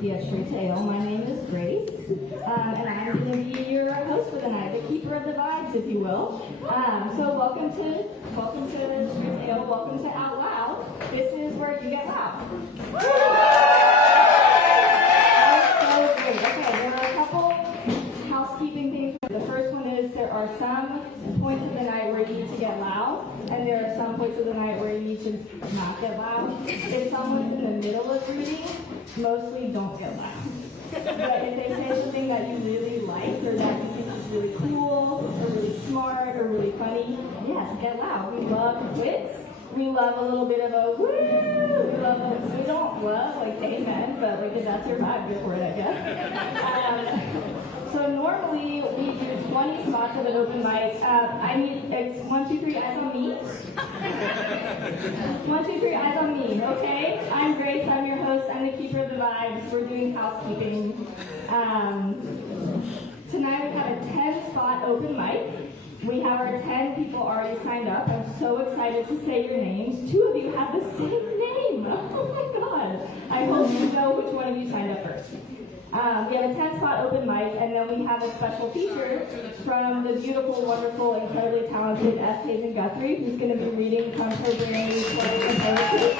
easy at Straight to Ale. My name is Grace, and I'm going to be your host for the night, the keeper of the vibes, if you will. So welcome to Straight to Ale, welcome to Out Loud. This is where you get loud. So great. Okay, there are a couple housekeeping things. The first one is there are some points of the night where you need to get loud, and there are some points of the night where you need to not get loud. If someone's in the middle of reading, mostly don't get loud. But if they say something that you really like or that you think is really cool or really smart or really funny, yes, get loud. We love wits. We love a little bit of a woo. We don't love like amen, but like if that's your vibe, go for it, I guess. So normally we do 20 spots of an open mic. It's 1, 2, 3, eyes on me. 1, 2, 3, eyes on me, okay? I'm Grace, I'm your host, I'm the keeper of the vibes. We're doing housekeeping. Tonight we have a 10-spot open mic. We have our 10 people already signed up. I'm so excited to say your names. 2 of you have the same name. Oh my God. I hope you know which one of you signed up first. We have a 10-spot open mic, and then we have a special feature from the beautiful, wonderful, incredibly talented S. Hazen Guthrie, who's going to be reading from her brand new play and poetry.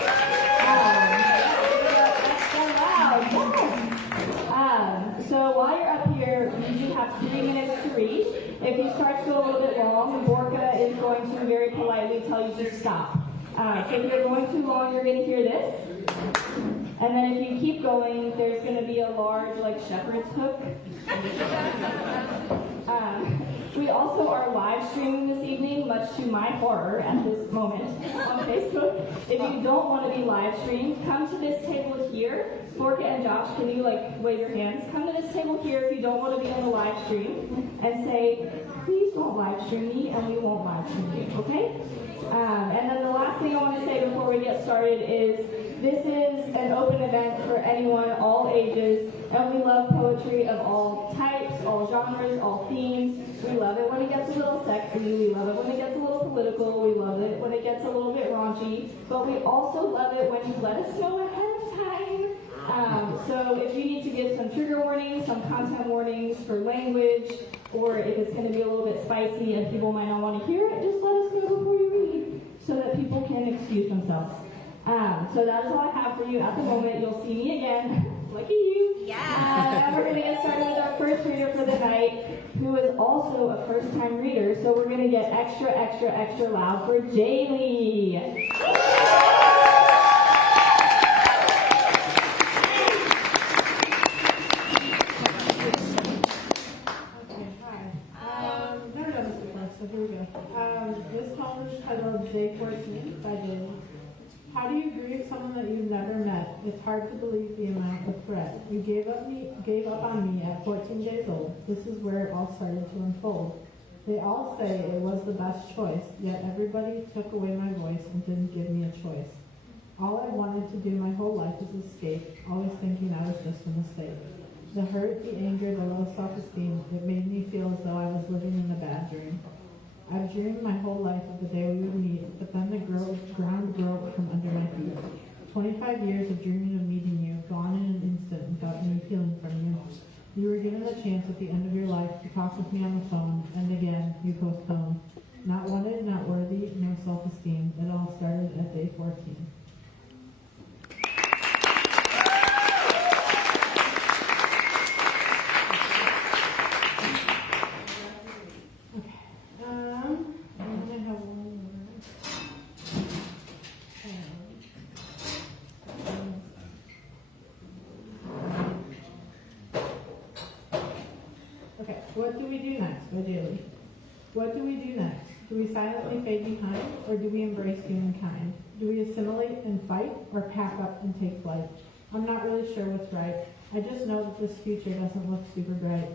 So while you're up here, you do have 3 minutes to read. If you start to go a little bit long, Borka is going to very politely tell you to stop. So if you're going too long, you're going to hear this. And then if you keep going, there's going to be a large, shepherd's hook. We also are live streaming this evening, much to my horror at this moment, on Facebook. If you don't want to be live streamed, come to this table here. Borka and Josh, can you, wave your hands? Come to this table here if you don't want to be on the live stream, and say, please don't live stream me, and we won't live stream you, okay? And then the last thing I want to say before we get started is, this is an open event for anyone, all ages, and we love poetry of all types, all genres, all themes. We love it when it gets a little sexy, we love it when it gets a little political, we love it when it gets a little bit raunchy, but we also love it when you let us know ahead of time. So if you need to give some trigger warnings, some content warnings for language, or if it's going to be a little bit spicy and people might not want to hear it, just let us know before you read so that people can excuse themselves. So that is all I have for you at the moment. You'll see me again. Lucky you. Yeah. And we're going to get started with our first reader for the night, who is also a first-time reader. So we're going to get extra, extra, extra loud for Jaylee. So here we go. This poem is titled Day 14 by Jaylee. How do you greet someone that you've never met? It's hard to believe the amount of threat. You gave up on me at 14 days old. This is where it all started to unfold. They all say it was the best choice, yet everybody took away my voice and didn't give me a choice. All I wanted to do my whole life was escape, always thinking I was just a mistake. The hurt, the anger, the low self-esteem, it made me feel as though I was living in a bad dream. I've dreamed my whole life of the day we would meet, but then the ground broke from under my feet. 25 years of dreaming of meeting you, gone in an instant without any feeling from you. You were given the chance at the end of your life to talk with me on the phone, and again, you postponed. Not wanted, not worthy, no self-esteem. It all started at day 14. What do we do next? By Jaylee. What do we do next? Do we silently fade behind, or do we embrace humankind? Do we assimilate and fight, or pack up and take flight? I'm not really sure what's right. I just know that this future doesn't look super bright.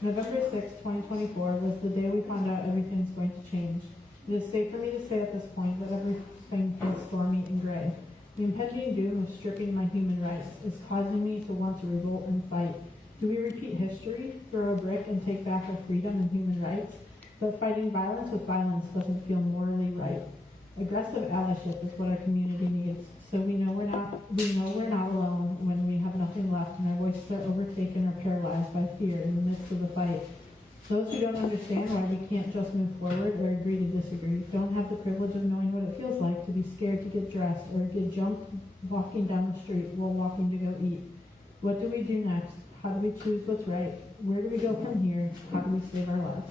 November 6, 2024 was the day we found out everything's going to change. It is safe for me to say at this point that everything feels stormy and gray. The impending doom of stripping my human rights is causing me to want to revolt and fight. Do we repeat history, throw a brick, and take back our freedom and human rights? But fighting violence with violence doesn't feel morally right. Aggressive allyship is what our community needs. So we know we're not alone when we have nothing left and our voices are overtaken or paralyzed by fear in the midst of the fight. Those who don't understand why we can't just move forward or agree to disagree don't have the privilege of knowing what it feels like to be scared to get dressed or get jumped walking down the street while walking to go eat. What do we do next? How do we choose what's right? Where do we go from here? How do we save our lives?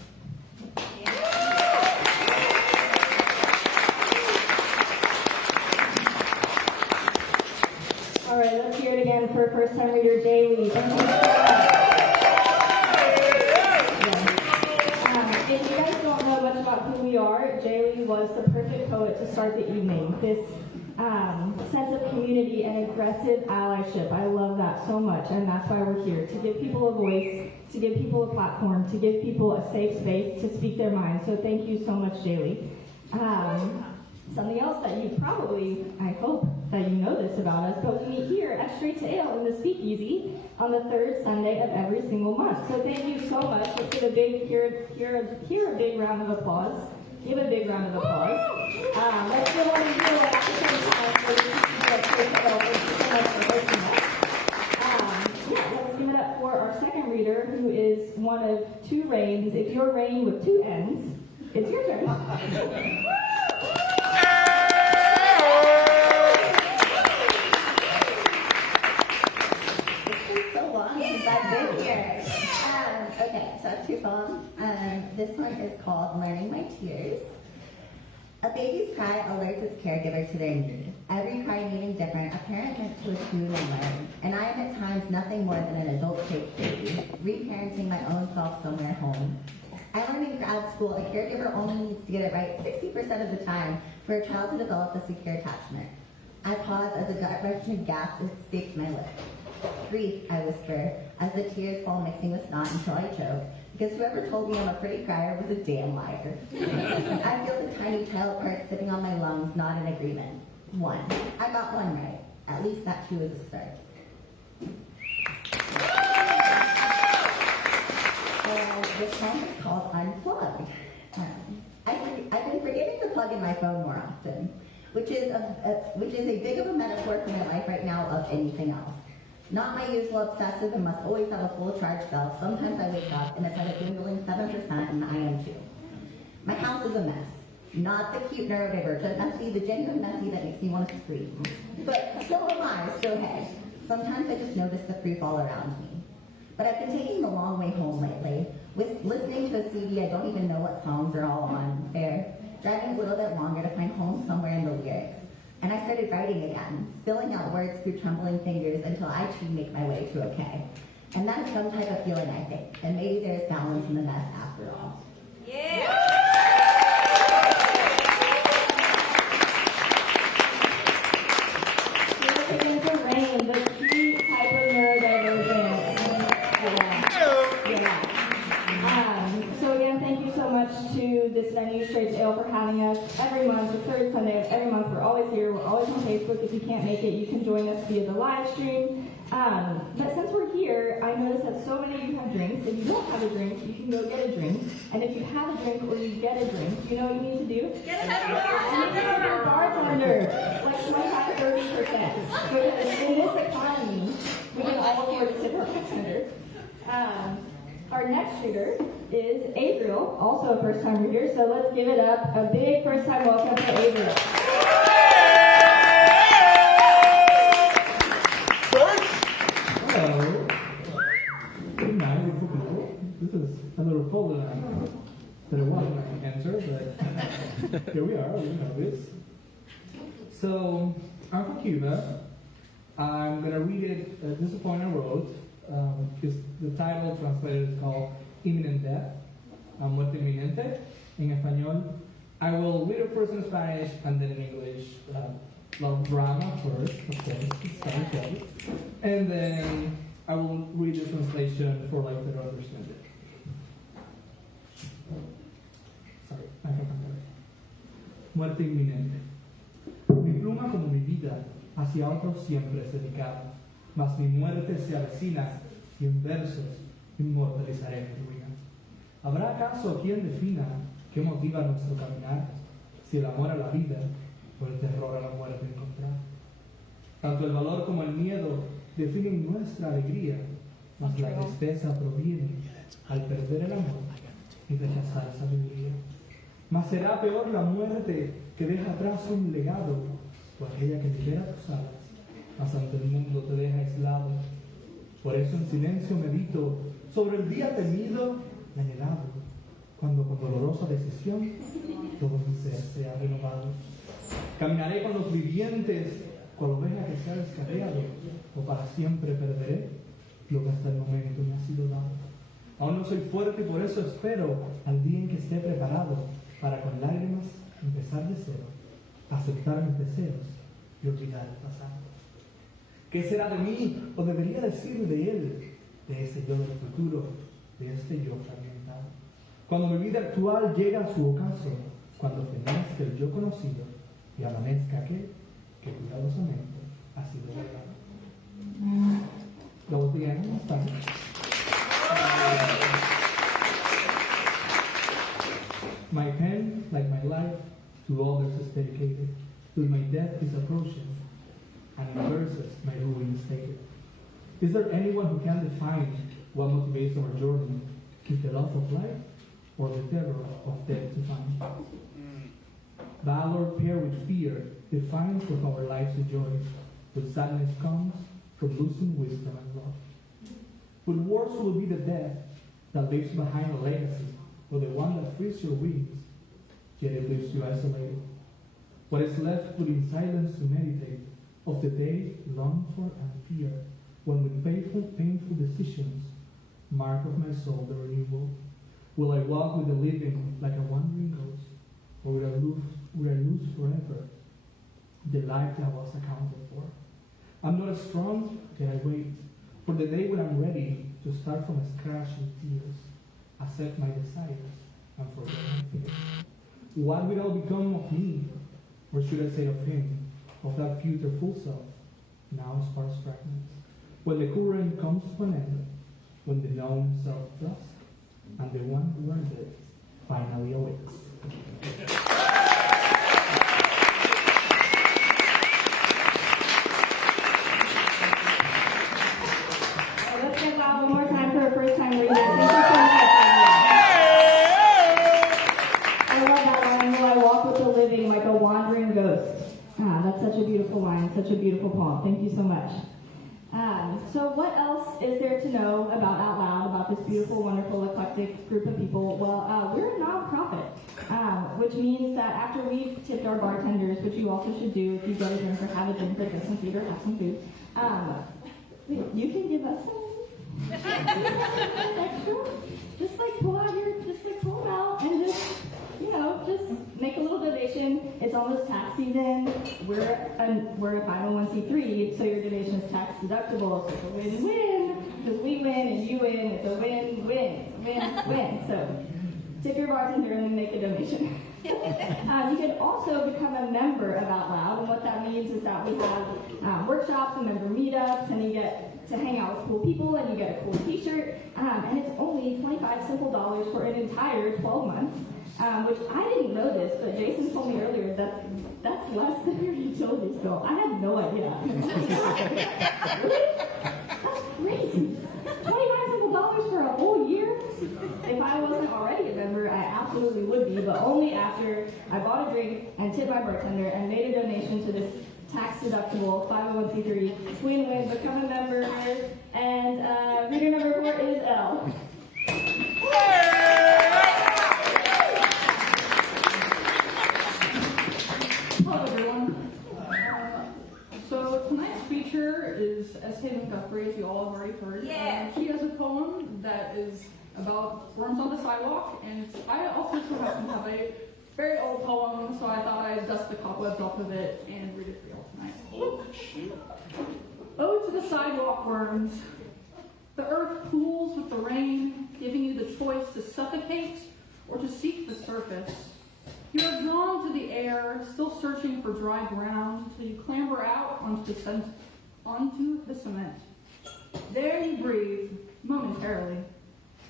All right, let's hear it again for first-time reader Jaylee. Thank you so much. If you guys don't know much about who we are, Jaylee was the perfect poet to start the evening. This sense of community and aggressive allyship. I love that so much, and that's why we're here, to give people a voice, to give people a platform, to give people a safe space to speak their minds. So thank you so much, Jaylee. Something else that you probably, I hope that you know this about us, but we meet here at Straight to Ale in the Speakeasy on the third Sunday of every single month. So thank you so much. Let's give a big, hear a big round of applause. Give a big round of applause. Let's give one of you at the same time for the people at Straight to Ale. Thank you so much for hosting us. Let's give it up for our second reader, who is one of two Rains. If you're Rain with two N's, it's your turn. Okay, so I have two poems. This one is called Learning My Tears. A baby's cry alerts its caregiver to their need. Every cry meaning different, a parent meant to attune and learn. And I am at times nothing more than an adult-shaped baby, reparenting my own self somewhere home. I learned in grad school a caregiver only needs to get it right 60% of the time for a child to develop a secure attachment. I pause as a gut-wrenching gasp escapes my lips. Grief, I whisper, as the tears fall mixing with snot until I choke, because whoever told me I'm a pretty crier was a damn liar. I feel the tiny child part sitting on my lungs, not in agreement. One. I got one right. At least that too is a start. This poem is called Unplugged. I've been forgetting to plug in my phone more often, which is a big of a metaphor for my life right now of anything else. Not my usual obsessive and must always have a full charge self. Sometimes I wake up and it's at a dwindling 7% and I am too. My house is a mess. Not the cute neurodivergent messy, the genuine messy that makes me want to scream. But so am I, so hey. Sometimes I just notice the free fall around me. But I've been taking the long way home lately, listening to a CD I don't even know what songs are all on there, driving a little bit longer to find home somewhere in the lyrics. And I started writing again, spilling out words through trembling fingers until I too make my way to okay. And that is some type of feeling, I think. And maybe there's balance in the mess after all. Yeah! We're looking for Rain, the cute type of neurodivergent. So again, thank you so much to this venue, Straight to Ale, for having us every month, the third Sunday of every month. We're always here. We're always on Facebook. If you can't make it, you can join us via the live stream. But since we're here, I noticed that so many of you have drinks. If you don't have a drink, you can go get a drink. And if you have a drink or you get a drink, you know what you need to do? Get a bartender. Like 25-30%. Because in this economy, we can all afford to tip our bartender. Our next reader is Avriel, also a first-time reader, so let's give it up. A big first-time welcome to Avriel. Hello. Good night, beautiful people. This is a little fuller than it was when I entered, but here we are, we know this. So, I'm from Cuba. I'm going to read it, this is a poem I wrote. Because the title translated is called Imminent Death, Muerte Inminente, in Espanol. I will read it first in Spanish and then in English. Love drama first, of course, and then I will read the translation for like better understand it. Sorry, I can't remember. Muerte inminente. Mi pluma como mi vida hacia otros siempre es dedicada. Mas mi muerte se avecina y en versos inmortalizaré mi ruina. ¿Habrá acaso quien defina qué motiva nuestro caminar? si el amor a la vida o el terror a la muerte encontrar. Tanto el valor como el miedo definen nuestra alegría, mas la tristeza proviene al perder el amor y rechazar sabiduría. Mas será peor la muerte que deja atrás un legado, o aquella que libera tus alas, mas ante el mundo te deja aislado. Por eso en silencio medito sobre el día temido y anhelado, cuando con dolorosa decisión todo mi ser sea renovado. Caminaré con los vivientes, cual oveja que sea descarriado, o para siempre perderé lo que hasta el momento me ha sido dado. Aún no soy fuerte y por eso espero al día en que esté preparado para con lágrimas empezar de cero, aceptar mis deseos y olvidar el pasado. ¿Qué será de mí o debería decir de él, de ese yo del futuro, de este yo fragmentado? Cuando mi vida actual llega a su ocaso, cuando fenezca el yo conocido y amanezca aquel que cuidadosamente ha sido guardado. Luego te llaman más tarde. My pen, like my life, to others is dedicated, till my death is approaching, and in verses my ruin is stated. Is there anyone who can define what motivates our journey? Is the love of life, or the terror of death to find? Valor paired with fear defines what our lives enjoy, but sadness comes from losing wisdom and love. But worse will be the death that leaves behind a legacy, or the one that frees your wings, yet it leaves you isolated. What is left but in silence to meditate of the day longed for and fear, when with painful decisions, mark of my soul the renewal. Will I walk with the living like a wandering ghost, or will I lose forever the life that was accounted for? I'm not strong, yet I wait for the day when I'm ready to start from scratch in tears, accept my desires, and forget my fears. What will all become of me, or should I say of him, of that future full self, now sparse fragments? When the current comes to an end, when the known self dusk, and the one who earned it finally awakes. Let's get loud one more time for a first time reader. Thank you so much. I love that line, will I walk with the living like a wandering ghost. That's such a beautiful line, such a beautiful poem. Thank you so much. So what else is there to know about Out Loud, about this beautiful, wonderful, eclectic group of people? Well, we're a nonprofit, which means that after we've tipped our bartenders, which you also should do if you go to drink or have a drink or get some food or have some food, you can give us some extra. Just pull them out and just make a little donation. It's almost tax season. We're a 501c3, so your donation is tax deductible. So it's a win-win because we win and you win. It's a win-win, win-win. So tip your bartender and then make a donation. You can also become a member of Out Loud, and what that means is that we have workshops and member meetups, and you get to hang out with cool people, and you get a cool t-shirt, and it's only $25 simple for an entire 12 months, which I didn't know this, but Jason told me earlier that that's less than your utilities bill. I had no idea. Really? That's crazy. $25 simple for a whole year? If I wasn't already a member, I absolutely would be, but only after I bought a drink and tipped my bartender and made a donation to this tax-deductible 501c3 win-win. Become a member, and reader number 4 is Elle. Hello, everyone. So tonight's speaker is S. Haven Guthrie, as you all have already heard. Yeah. She has a poem that is about worms on the sidewalk, and I also so happen to have a very old poem, so I thought I'd dust the cobwebs off of it and read it for y'all tonight. Oh, shoot. Ode to the sidewalk worms. The earth pools with the rain, giving you the choice to suffocate or to seek the surface. You are drawn to the air, still searching for dry ground, till you clamber out onto the cement. There you breathe, momentarily.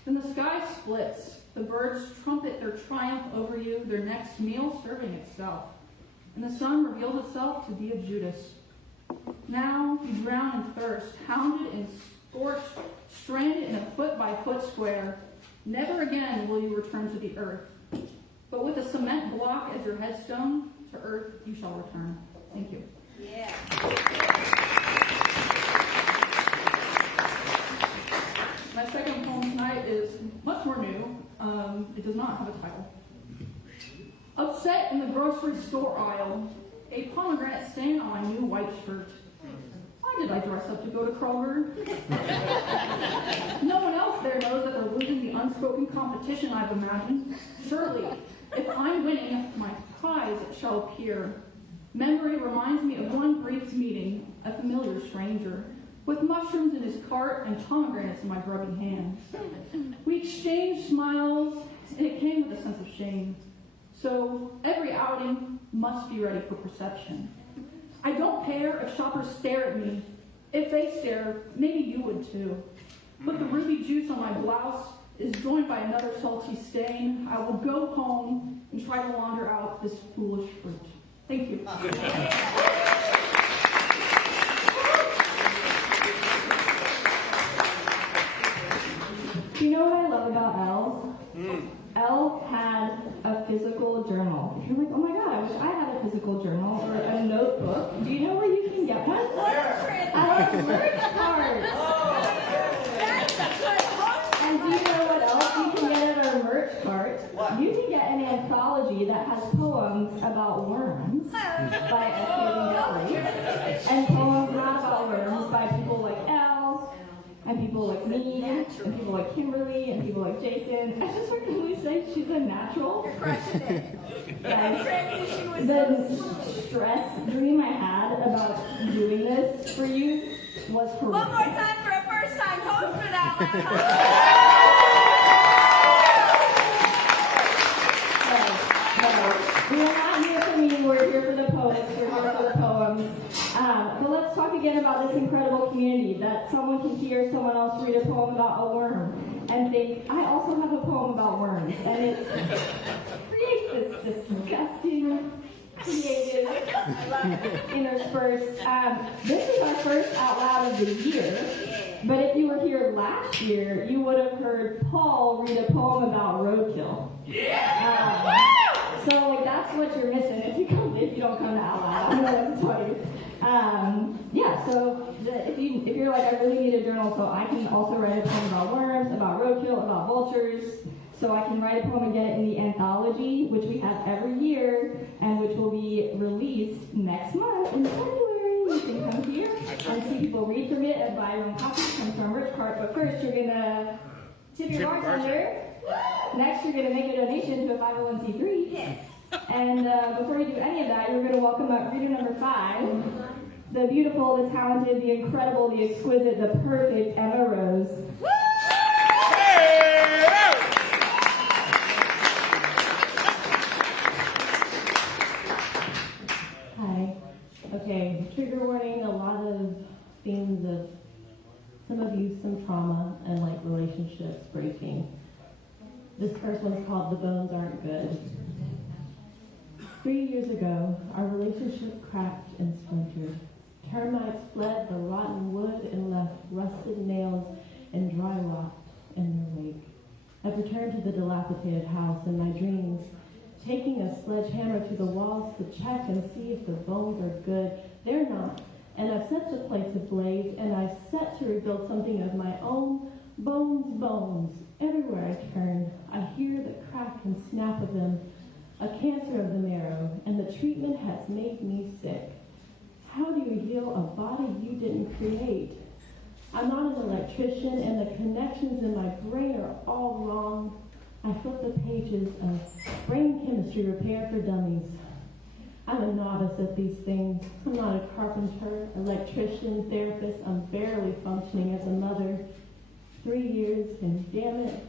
Then the sky splits, The birds trumpet their triumph over you, their next meal serving itself. And the sun reveals itself to be of Judas. Now you drown in thirst, hounded and scorched, stranded in a foot-by-foot square. Never again will you return to the earth. But with a cement block as your headstone, to earth you shall return. Thank you. Yeah. My second poem tonight is much more new. It does not have a title. Upset in the grocery store aisle, a pomegranate stain on my new white shirt. Why did I dress up to go to Kroger? No one else there knows that they're losing the unspoken competition I've imagined. Surely, if I'm winning, my prize shall appear. Memory reminds me of one brief meeting, a familiar stranger, with mushrooms in his cart and pomegranates in my grubby hands. We exchanged smiles, and it came with a sense of shame. So every outing must be ready for perception. I don't care if shoppers stare at me. If they stare, maybe you would too. But the ruby juice on my blouse is joined by another salty stain. I will go home and try to launder out this foolish fruit. Thank you. You know what I love about Elle? Elle had a physical journal. You're like, oh my god, I wish I had a physical journal or a notebook. Do you know where you can get one? At a merch cart. And do you know what else you can get at our merch cart? You can get an anthology that has poems about worms by S. and poems not about worms by people like Elle, and people like me, and people like Kimberly, and people like Jason. I just heard Kimberly say she's a natural. You're crushing it. Guys, the stress dream I had about doing this for you was horrific. One more time for a first time post for that one. We are not here for me, we're here for the poets, we're here for the poems. But let's talk again about this incredible community, that someone can hear someone else read a poem about a worm and think, I also have a poem about worms. And it creates this disgusting, creative, interspersed. This is our first Out Loud of the year. But if you were here last year, you would have heard Paul read a poem about roadkill. So like that's what you're missing if you don't come to Out Loud. I don't know what to tell you. So if you're like, I really need a journal, so I can also write a poem about worms, about roadkill, about vultures. So I can write a poem and get it in the anthology, which we have every year, and which will be released next month in February. You can come here and see people read from it and buy your own copies. Come to our merch cart. But first, you're gonna tip your bartender. Next, you're gonna make a donation to a 501c3. And before you do any of that, you're gonna welcome up reader number 5, the beautiful, the talented, the incredible, the exquisite, the perfect Emma Rose. Hi. Okay, trigger warning, a lot of themes of some abuse, some trauma, and like relationships breaking. This first one's called The Bones Aren't Good. 3 years ago, our relationship cracked and splintered. Termites fled the rotten wood and left rusted nails and dry rot in their wake. I've returned to the dilapidated house in my dreams, taking a sledgehammer to the walls to check and see if the bones are good. They're not. And I've set the place ablaze, and I've set to rebuild something of my own. Bones. Everywhere I turn, I hear the crack and snap of them. A cancer of the marrow, and the treatment has made me sick. How do you heal a body you didn't create? I'm not an electrician, and the connections in my brain are all wrong. I flip the pages of brain chemistry repair for dummies. I'm a novice at these things. I'm not a carpenter, electrician, therapist. I'm barely functioning as a mother. 3 years, and damn it,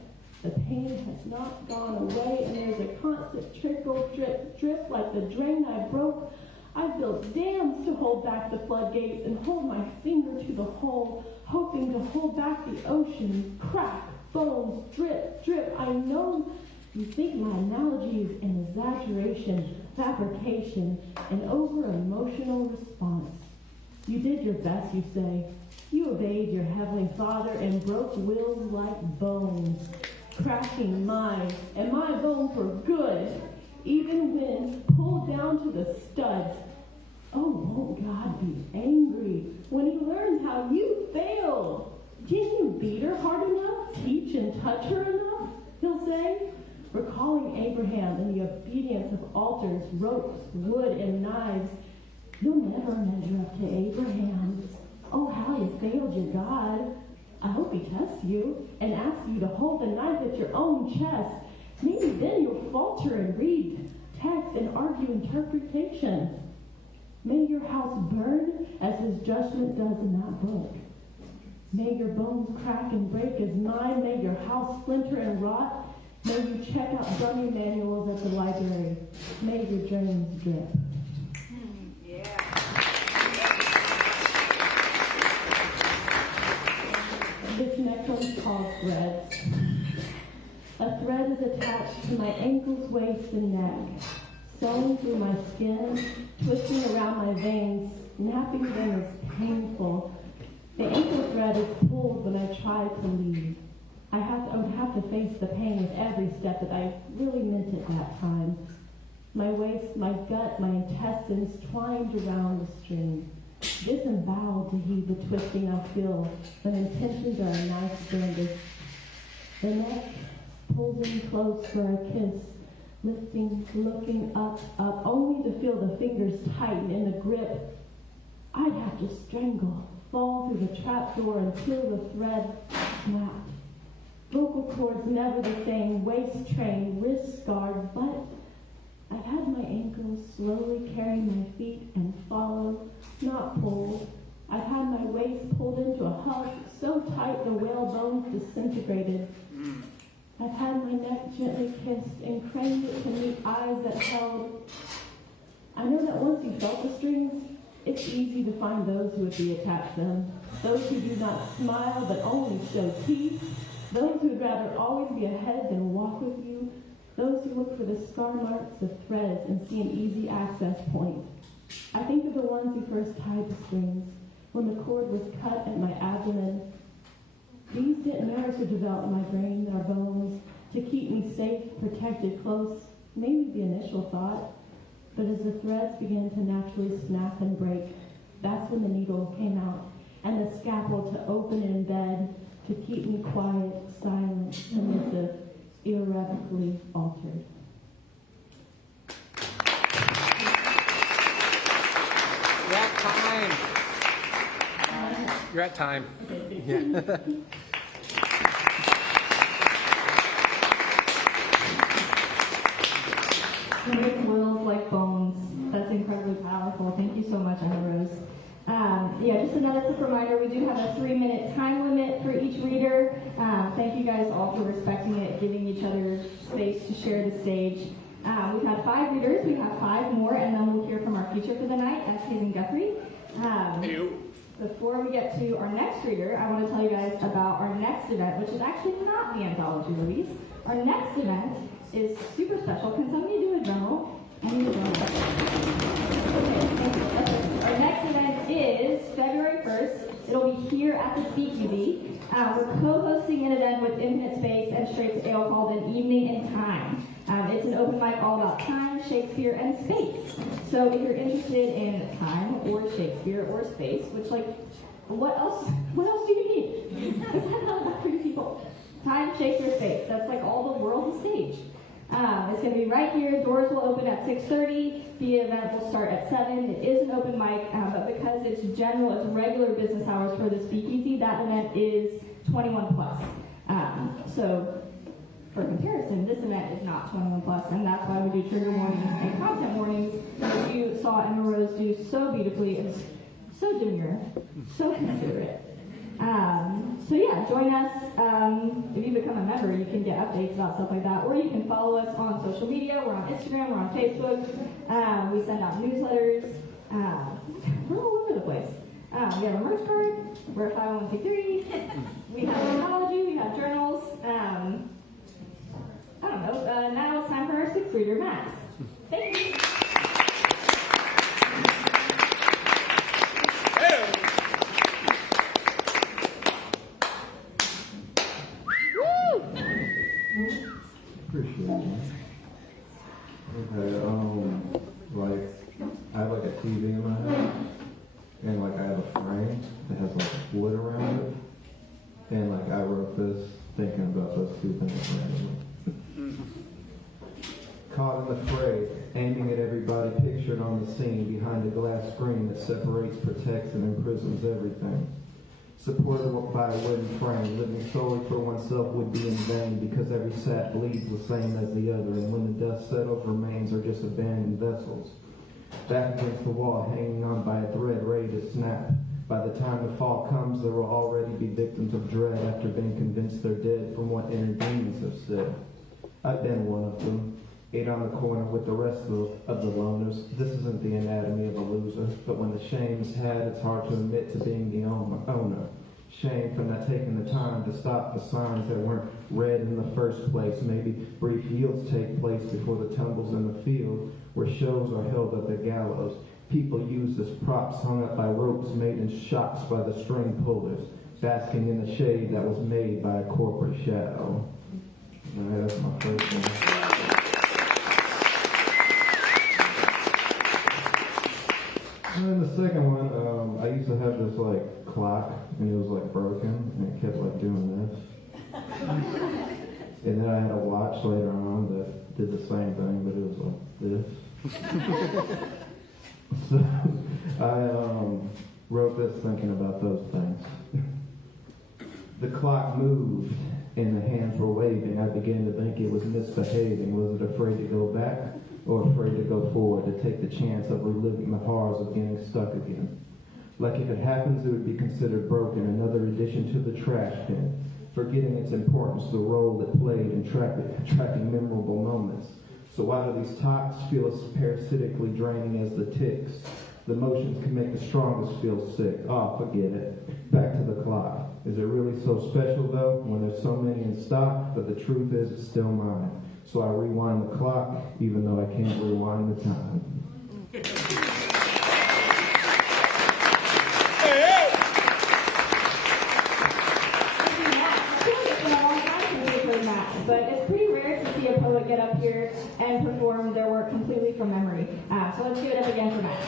the pain has not gone away, and there's a constant trickle, drip like the drain I broke. I built dams to hold back the floodgates and hold my finger to the hole, hoping to hold back the ocean. Crack, bones, drip, drip. I know you think my analogy is an exaggeration, fabrication, an over-emotional response. You did your best, you say. You obeyed your Heavenly Father and broke wills like bones, cracking mine, and my bones were good, even when pulled down to the studs. Oh, won't God be angry when he learns how you failed? Didn't you beat her hard enough, teach and touch her enough? He'll say, recalling Abraham and the obedience of altars, ropes, wood, and knives. You'll never measure up to Abraham. Oh, how you failed your God. I hope he tests you and asks you to hold the knife at your own chest. Maybe then you'll falter and read text and argue interpretation. May your house burn as his judgment does in that book. May your bones crack and break as mine. May your house splinter and rot. May you check out dummy manuals at the library. May your dreams drip. This next one's called threads. A thread is attached to my ankles, waist, and neck, sewing through my skin, twisting around my veins, snapping them is painful. The ankle thread is pulled when I try to leave. I would have to face the pain with every step that I really meant at that time. My waist, my gut, my intestines twined around the string, disemboweled to heed the twisting I feel when intentions are a knife bandage. The neck pulls in close for a kiss, lifting, looking up, only to feel the fingers tighten in the grip. I'd have to strangle, fall through the trapdoor until the thread snapped. Vocal cords never the same, waist trained, wrist scarred, but I've had my ankles slowly carry my feet and follow, not pull. I've had my waist pulled into a hug so tight the whalebones disintegrated. I've had my neck gently kissed and craned it to meet eyes that held. I know that once you felt the strings, it's easy to find those who would reattach them, those who do not smile but only show teeth, those who would rather always be ahead than walk with you, those who look for the scar marks of threads and see an easy access point. I think of the ones who first tied the strings, when the cord was cut at my abdomen. These didn't matter to develop my brain or bones, to keep me safe, protected, close, maybe the initial thought. But as the threads began to naturally snap and break, that's when the needle came out, and the scalpel to open in bed, to keep me quiet, silent, submissive, irrevocably altered. You're at time. You're at time. Yeah. To make wills like bones. That's incredibly powerful. Thank you so much, Emma Rose. Just another quick reminder, we do have a 3-minute time limit for each reader. Thank you guys all for respecting it, giving each other space to share the stage. We've had 5 readers, we have 5 more, and then we'll hear from our feature for the night, S. Hayden Guthrie. Before we get to our next reader, I want to tell you guys about our next event, which is actually not the anthology release. Our next event is super special. Can somebody do a drum? I need a drum. Okay, thank you. Our next event is February 1st. It'll be here at the Speakeasy. We're co-hosting an event with Infinite Space and Straight to Ale called An Evening in Time. It's an open mic all about time, Shakespeare, and space. So if you're interested in time or Shakespeare or space, which what else do you need? Is that not enough for you people? Time, Shakespeare, space. That's like all the world and stage. It's going to be right here. Doors will open at 6:30. The event will start at 7. It is an open mic, but because it's regular business hours for the Speakeasy, that event is 21 plus. So for comparison, this event is not 21 plus, and that's why we do trigger warnings and content warnings, which you saw Emma Rose do so beautifully. It's so demure, so considerate. Join us. If you become a member, you can get updates about stuff like that, or you can follow us on social media. We're on Instagram, we're on Facebook. We send out newsletters. We're all over the place. We have a merch card. We're a 501c3. We have technology. We have journals. I don't know. Now it's time for our sixth reader, Max. Thank you. Appreciate it. Okay, like, I have like a TV in my house, and like I have a frame that has like wood around it, and like I wrote this thinking about those two things randomly. Caught in the fray, aiming at everybody pictured on the scene behind a glass screen that separates, protects, and imprisons everything. Supported by a wooden frame, living solely for oneself would be in vain because every sap bleeds the same as the other, and when the dust settles, remains are just abandoned vessels. Back against the wall, hanging on by a thread, ready to snap. By the time the fall comes, there will already be victims of dread after being convinced they're dead from what inner demons have said. I've been one of them. Ate on the corner with the rest of the loners. This isn't the anatomy of a loser, but when the shame's had, it's hard to admit to being the owner. Shame for not taking the time to stop the signs that weren't read in the first place. Maybe brief yields take place before the tumbles in the field, where shows are held at the gallows. People used as props hung up by ropes made in shops by the string pullers, basking in the shade that was made by a corporate shadow. All right, that's my first one. And then the second one, I used to have this like clock, and it was like broken, and it kept like doing this. And then I had a watch later on that did the same thing, but it was like this. So I wrote this thinking about those things. The clock moved, and the hands were waving. I began to think it was misbehaving. Was it afraid to go back? Or afraid to go forward, to take the chance of reliving the horrors of getting stuck again. Like if it happens, it would be considered broken, another addition to the trash bin, forgetting its importance, the role it played in tracking memorable moments. So why do these talks feel as parasitically draining as the ticks? The motions can make the strongest feel sick. Oh, forget it. Back to the clock. Is it really so special, though, when there's so many in stock? But the truth is, it's still mine. So I rewind the clock, even though I can't rewind the time. But it's pretty rare to see a poet get up here and perform their work completely from memory. So let's give it up again for Matt.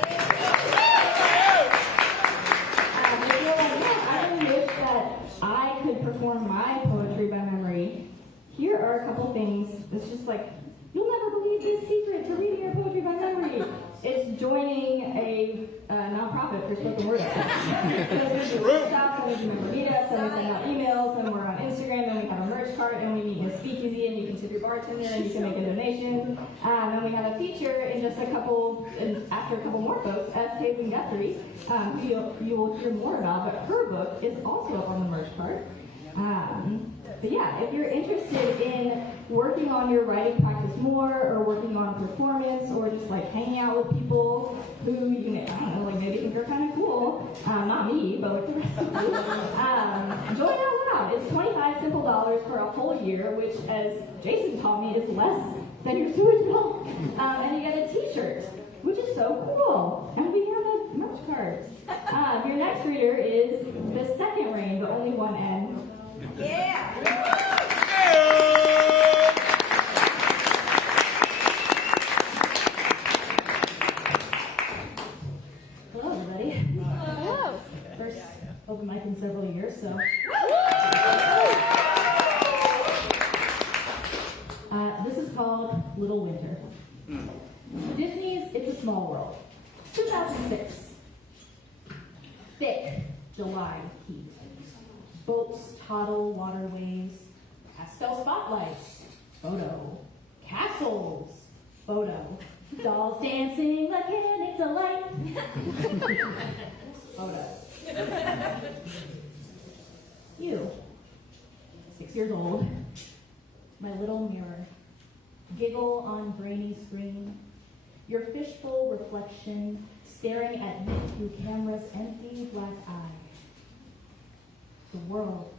If you're like, yeah, I really wish that I could perform my poetry by memory, here are a couple things. It's just like, you'll never believe this secret to reading your poetry by memory. It's joining a nonprofit for spoken word artists. So we do workshops, and we do member meetups, and we send out emails, and we're on Instagram, and we have a merch cart, and we meet in a speakeasy, and you can tip your bartender, and you can make a donation. And we have a feature in just after a couple more folks, as Taylor Guthrie, who you will hear more about, but her book is also up on the merch cart. But yeah, if you're interested in working on your writing practice more, or working on performance, or just like hanging out with people who you may, I don't know, like maybe think are kind of cool, not me, but like the rest of you, join Out Loud. It's $25 simple dollars for a whole year, which, as Jason taught me, is less than your sewage bill. And you get a t-shirt, which is so cool. And we have a merch card. Your next reader is the second reign, but only one N. Yeah! Hello, everybody. Hello. First open mic in several years, so. This is called Little Winter. Disney's It's a Small World. 2006. Thick July heat. Boats toddle waterways. Pastel spotlights. Photo. Castles. Photo. Dolls dancing like an delight. Photo. You. 6 years old. My little mirror. Giggle on brainy screen. Your fishbowl reflection staring at me through camera's empty black eye. The world,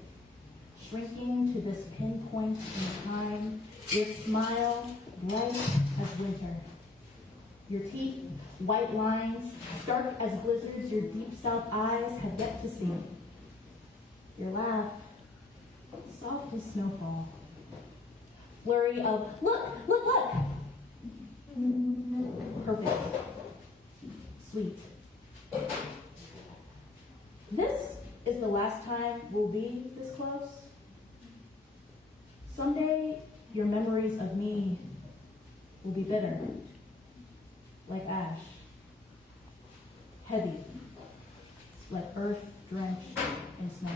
shrinking to this pinpoint in time, your smile bright as winter. Your teeth, white lines, stark as blizzards your deep south eyes have yet to see. Your laugh, soft as snowfall. Flurry of, look, look, look! Perfect. Sweet. This is the last time we'll be this close. Someday, your memories of me will be bitter, like ash, heavy, like earth drenched in snow.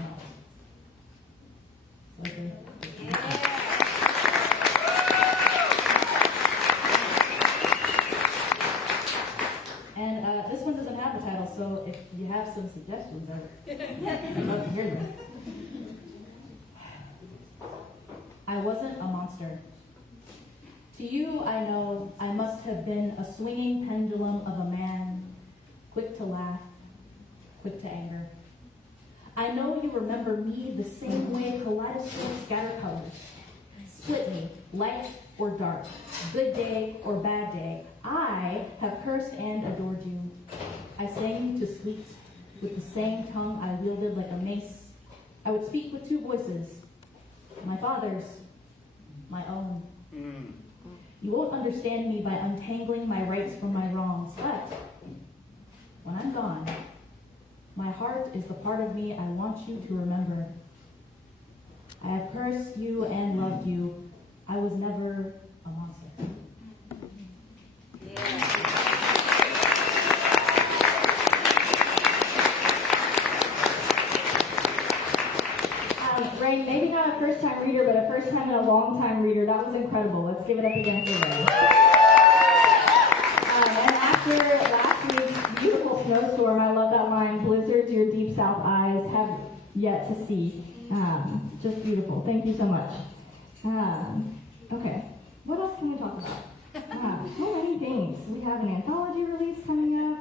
And this one doesn't have a title, so if you have some suggestions, I'd love to hear them. I wasn't a monster. To you, I know, I must have been a swinging pendulum of a man, quick to laugh, quick to anger. I know you remember me the same way kaleidoscope scatter colors. Split me, light or dark, good day or bad day. I have cursed and adored you. I sang you to sleep with the same tongue I wielded like a mace. I would speak with two voices, my father's, my own. You won't understand me by untangling my rights from my wrongs, but when I'm gone, my heart is the part of me I want you to remember. I have cursed you and loved you. I was never a monster. Rain, maybe not a first-time reader, but a first-time and a long-time reader. That was incredible. Let's give it up again for Rain. And after last week's beautiful snowstorm, I love that line, blizzards your deep south eyes have yet to see. Just beautiful. Thank you so much. Okay, what else can we talk about? So many things. We have an anthology release coming up.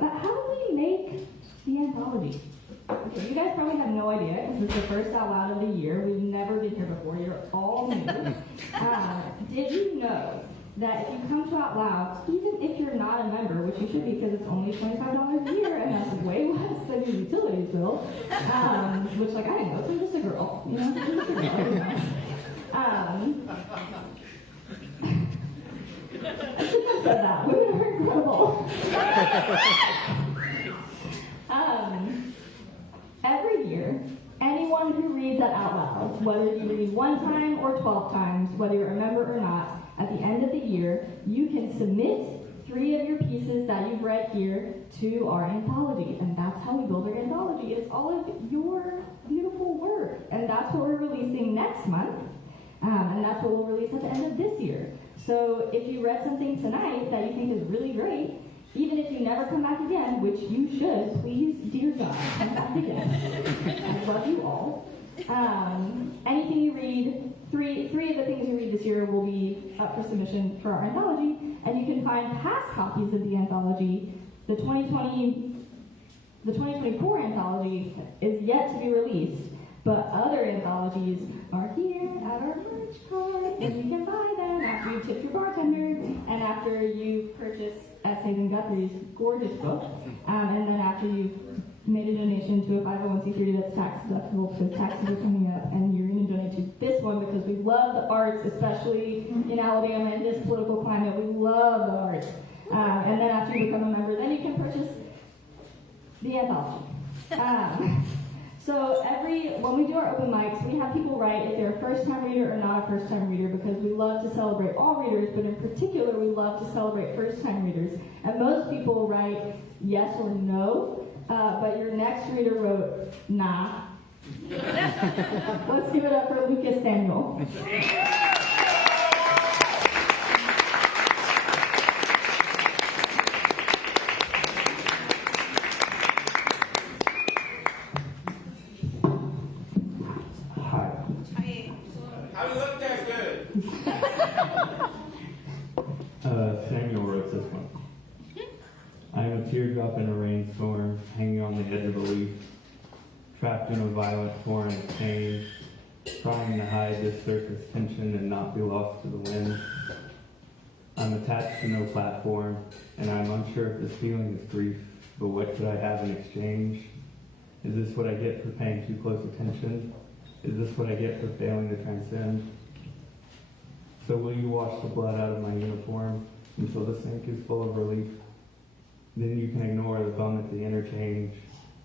But how do we make the anthology? Okay, you guys probably have no idea because it's the first Out Loud of the year. We've never been here before. You're all new. Did you know that if you come to Out Loud, even if you're not a member, which you should be because it's only $25 a year and that's way less than your utilities bill, which like I didn't know, so I'm just a girl, you know? I'm just a girl, you know? I shouldn't have said that. Women are incredible. Every year, anyone who reads that out loud, whether you read 1 time or 12 times, whether you're a member or not, at the end of the year, you can submit 3 of your pieces that you've read here to our anthology. And that's how we build our anthology. It's all of your beautiful work. And that's what we're releasing next month. And that's what we'll release at the end of this year. So if you read something tonight that you think is really great, even if you never come back again, which you should, please, dear God, come back again. I love you all. Anything you read, three of the things you read this year will be up for submission for our anthology, and you can find past copies of the anthology. The 2024 anthology is yet to be released, but other anthologies are here at our merch card, and you can buy them after you tip your bartender, and after you've purchased Essays and Guthrie's gorgeous book, and then after you've made a donation to a 501c3 that's tax deductible because taxes are coming up, and you're going to donate to this one because we love the arts, especially in Alabama in this political climate. We love the arts. And then after you become a member, then you can purchase the anthology. So when we do our open mics, we have people write if they're a first-time reader or not a first-time reader because we love to celebrate all readers, but in particular we love to celebrate first-time readers. And most people write yes or no, but your next reader wrote nah. Let's give it up for Lucas Samuel. Samuel wrote this one. I am a teardrop in a rainstorm, hanging on the edge of a leaf, trapped in a violent torrent of pain, trying to hide this surface tension and not be lost to the wind. I'm attached to no platform, and I'm unsure if this feeling is grief, but what could I have in exchange? Is this what I get for paying too close attention? Is this what I get for failing to transcend? So will you wash the blood out of my uniform until the sink is full of relief? Then you can ignore the bum at the interchange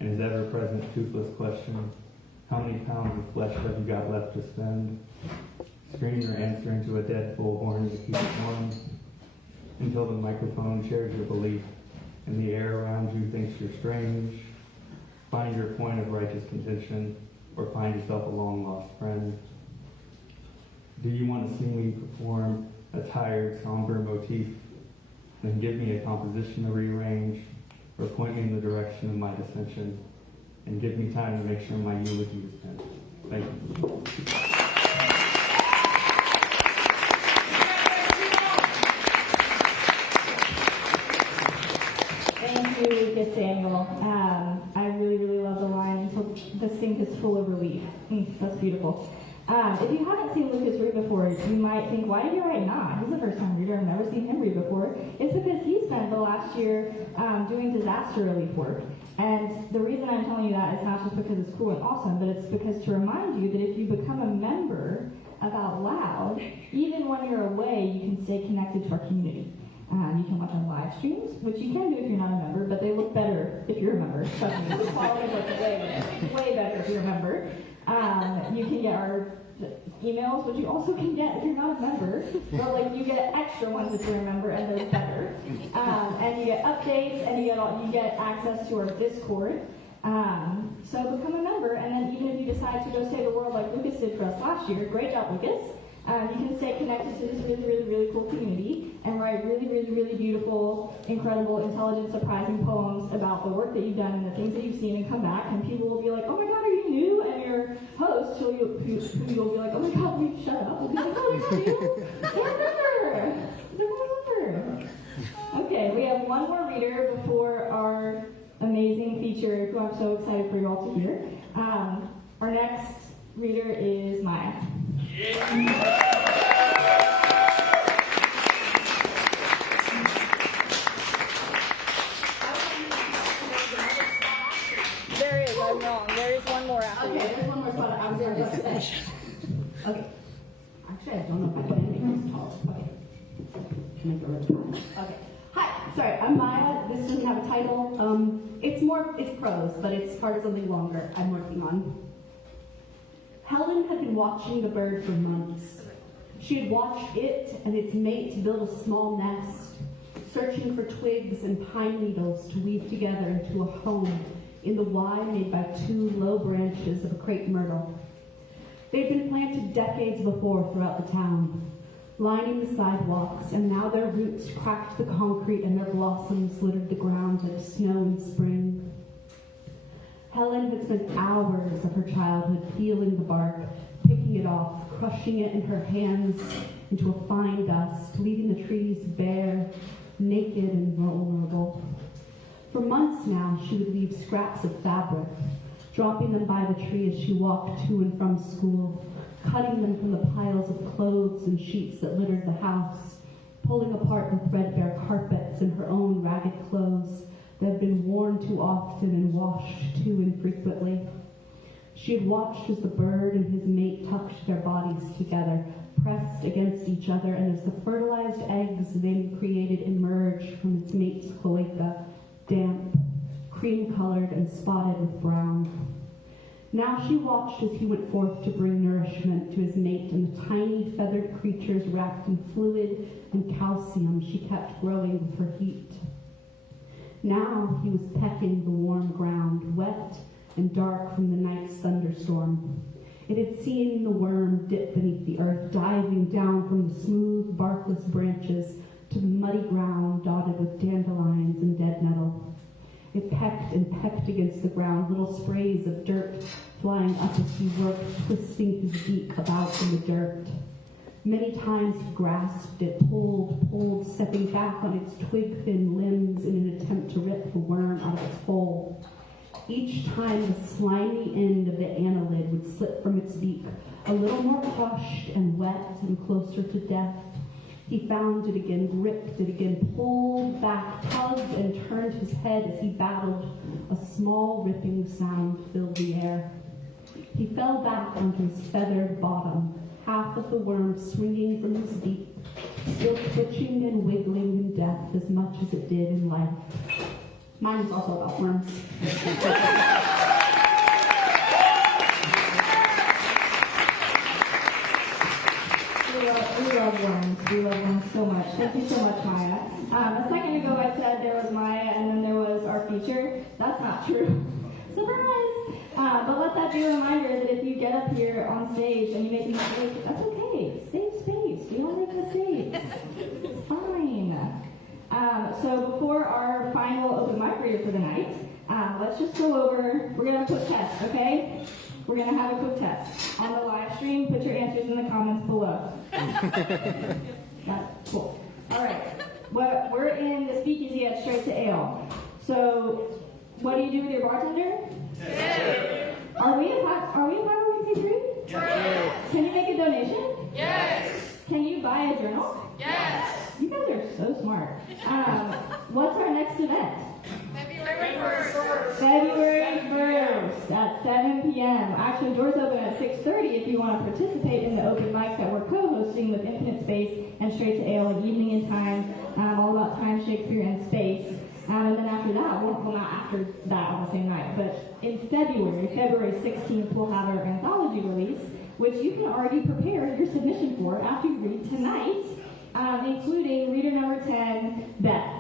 and his ever-present toothless question, how many pounds of flesh have you got left to spend? Scream your answer into a dead bullhorn to keep it warm, until the microphone shares your belief and the air around you thinks you're strange. Find your point of righteous contention, or find yourself a long-lost friend. Do you want to see me perform a tired, somber motif? Then give me a composition to rearrange, or point me in the direction of my dissension, and give me time to make sure my eulogy is penned. Thank you. Thank you, Lucas Samuel. I really, really love the line, until the sink is full of relief. That's beautiful. If you haven't seen Lucas read before, you might think, why did he write not? He's a first-time reader. I've never seen him read before. It's because he spent the last year doing disaster relief work. And the reason I'm telling you that is not just because it's cool and awesome, but it's because to remind you that if you become a member of Out Loud, even when you're away, you can stay connected to our community. You can watch our live streams, which you can do if you're not a member, but they look better if you're a member. Trust me, the quality looks way better if you're a member. You can get our emails, which you also can get if you're not a member, but like you get extra ones if you're a member, and they're better. And you get updates, and you get access to our Discord. So become a member, and then even if you decide to go save the world like Lucas did for us last year, great job, Lucas. You can stay connected to this really, really, really cool community and write really, really, really beautiful, incredible, intelligent, surprising poems about the work that you've done and the things that you've seen, and come back, and people will be like, oh my God, are you new? And your host, who you'll be like, oh my God, will you shut up? Will be like, oh my God, you? Remember. Okay, we have one more reader before our amazing feature, who I'm so excited for you all to hear. Our next reader is Maya. There is, I'm wrong. There is one more after. Okay, there's one more spot. I was going to say. Okay. Actually, I don't know if I can make this tall. Okay. Make it really tall. Okay. Hi. Sorry, I'm Maya. This doesn't have a title. It's prose, but it's part of something longer I'm working on. Helen had been watching the bird for months. She had watched it and its mate build a small nest, searching for twigs and pine needles to weave together into a home in the Y made by two low branches of a crepe myrtle. They'd been planted decades before throughout the town, lining the sidewalks, and now their roots cracked the concrete and their blossoms littered the ground like snow in spring. Helen had spent hours of her childhood feeling the bark, picking it off, crushing it in her hands into a fine dust, leaving the trees bare, naked and vulnerable. For months now, she would leave scraps of fabric, dropping them by the tree as she walked to and from school, cutting them from the piles of clothes and sheets that littered the house, pulling apart the threadbare carpets and her own ragged clothes that had been worn too often and washed too infrequently. She had watched as the bird and his mate tucked their bodies together, pressed against each other, and as the fertilized eggs they created emerged from its mate's cloaca, damp, cream-colored, and spotted with brown. Now she watched as he went forth to bring nourishment to his mate and the tiny feathered creatures wrapped in fluid and calcium she kept growing with her heat. Now he was pecking the warm ground, wet and dark from the night's thunderstorm. It had seen the worm dip beneath the earth, diving down from the smooth, barkless branches to the muddy ground dotted with dandelions and dead nettle. It pecked and pecked against the ground, little sprays of dirt flying up as he worked, twisting his beak about in the dirt. Many times he grasped it, pulled, stepping back on its twig-thin limbs in an attempt to a worm out of its hole. Each time the slimy end of the annelid would slip from its beak, a little more crushed and wet and closer to death. He found it again, gripped it again, pulled back, tugged, and turned his head as he battled. A small ripping sound filled the air. He fell back onto his feathered bottom, half of the worm swinging from his beak, still twitching and wiggling in death as much as it did in life. Mine is also about worms. We love worms. We love worms so much. Thank you so much, Maya. A second ago I said there was Maya and then there was our feature. That's not true. Surprise! But let that be a reminder that if you get up here on stage and you make a mistake, that's okay. Save space. We all make mistakes. It's fine. So before our final open mic reader for the night, let's just go over, we're going to have a quick test, okay? We're going to have a quick test. On the live stream, put your answers in the comments below. That's cool. All right. We're in the speakeasy at Straight to Ale. So, what do you do with your bartender? Yes. Are we a 501c3? Yes. Can you make a donation? Yes. Can you buy a journal? Yes. You guys are so smart. What's our next event? February 1st. February 1st at 7 p.m. Actually, doors open at 6:30 if you want to participate in the open mic that we're co-hosting with Infinite Space and Straight to Ale, like Evening in Time, all about time, Shakespeare, and space. And then after that, well, not after that on the same night, but in February 16th, we'll have our anthology release, which you can already prepare your submission for after you read tonight, including reader number 10, Beth.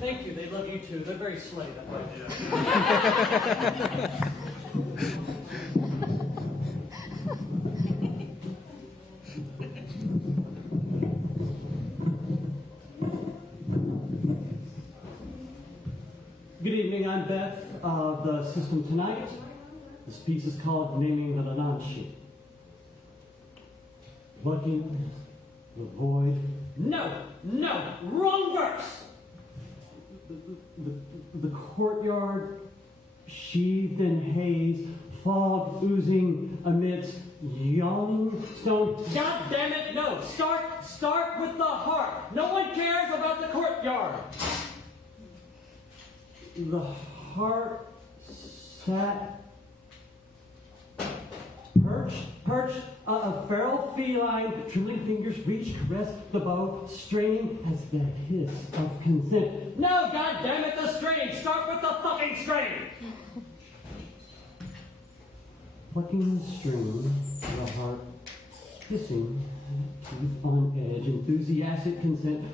Thank you. They love you too. They're very slay. Good evening. I'm Beth of the System Tonight. This piece is called Naming the Lananshi. Looking the void. No, wrong verse. The courtyard, sheathed in haze, fog oozing amidst yawning stone. God damn it, no! Start with the heart. No one cares about the courtyard. The heart sat perched, a feral feline, trembling fingers reach, caress the bow, straining as the hiss of consent. No, goddammit, the string! Start with the fucking string! Plucking the string, the heart hissing, teeth on edge, enthusiastic consent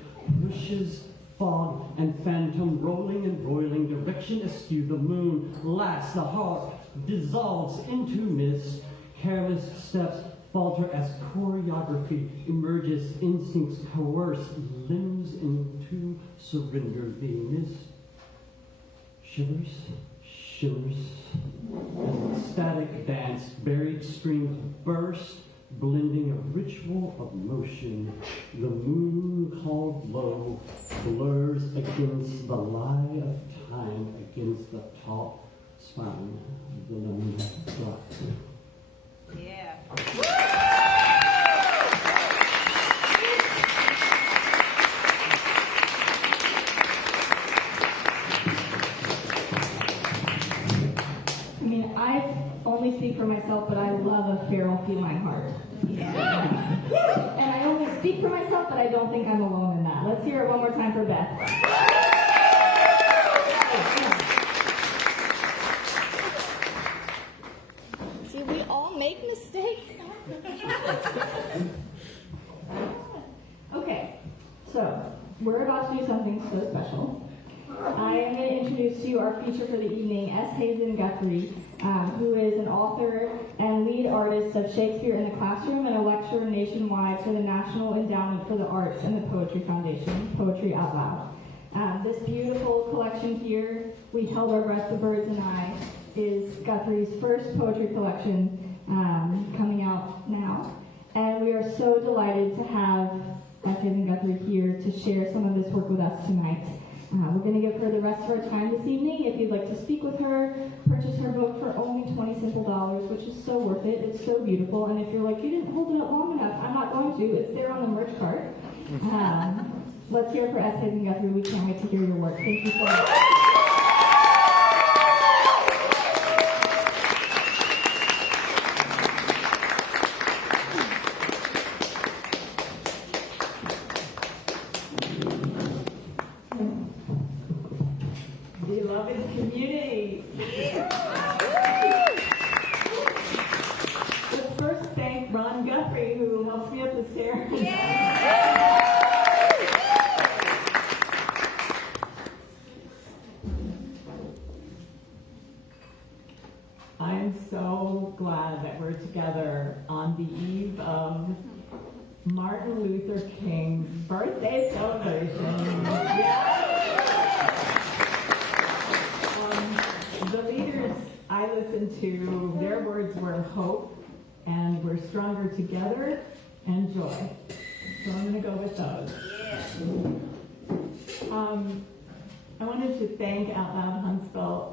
pushes fog and phantom rolling and roiling, direction askew, the moon laughs, the heart dissolves into mist. Careless steps falter as choreography emerges, instincts coerce, limbs into surrender. The mist shivers, shimmers, as the static dance, buried streams burst, blending a ritual of motion. The moon called low blurs against the lie of time, against the taut spine of the lonely clock. Yeah. I mean, I only speak for myself, but I love a feral feline heart. Yeah. And I only speak for myself, but I don't think I'm alone in that. Let's hear it one more time for Beth. See, we all make mistakes. Okay, so we're about to do something so special. I am going to introduce to you our feature for the evening, S. Hazen Guthrie, who is an author and lead artist of Shakespeare in the Classroom and a lecturer nationwide for the National Endowment for the Arts and the Poetry Foundation, Poetry Out Loud. This beautiful collection here, We Held Our Breath, the Birds and I, is Guthrie's first poetry collection coming out now. And we are so delighted to have S. Hazen Guthrie here to share some of this work with us tonight. We're going to give her the rest of our time this evening. If you'd like to speak with her, purchase her book for only $20 simple, which is so worth it. It's so beautiful. And if you're like, you didn't hold it up long enough, I'm not going to. It's there on the merch cart. Let's hear it for S. Hazen Guthrie. We can't wait to hear your work. Thank you so much. Beloved community. Let's first thank Ron Guthrie, who helps me up the stairs. I'm so glad that we're together on the eve of Martin Luther King's birthday celebration. The leaders I listened to, their words were hope, and we're stronger together, and joy. So I'm going to go with those. I wanted to thank Out Loud Huntsville.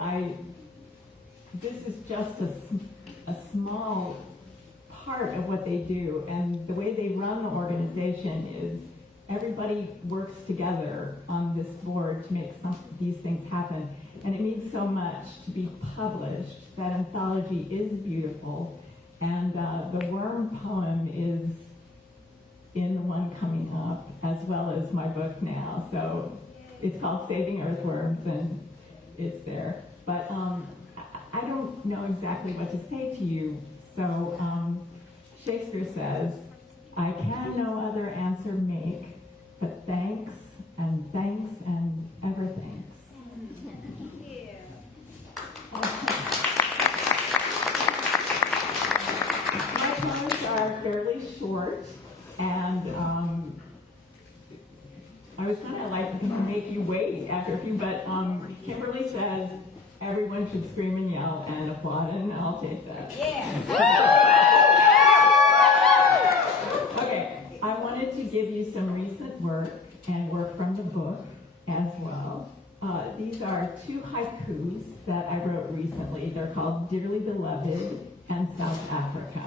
This is just a small part of what they do, and the way they run the organization is everybody works together on this board to make these things happen. And it means so much to be published. That anthology is beautiful. And the worm poem is in the one coming up, as well as my book now. So it's called Saving Earthworms, and it's there. But I don't know exactly what to say to you. So Shakespeare says, I can no other answer make, but thanks and ever thanks. My poems are fairly short, and I was kind of like make you wait after a few, but Kimberly says everyone should scream and yell and applaud, and I'll take that. Okay, I wanted to give you some recent work and work from the book as well. These are two haikus that I wrote recently. They're called Dearly Beloved and South Africa.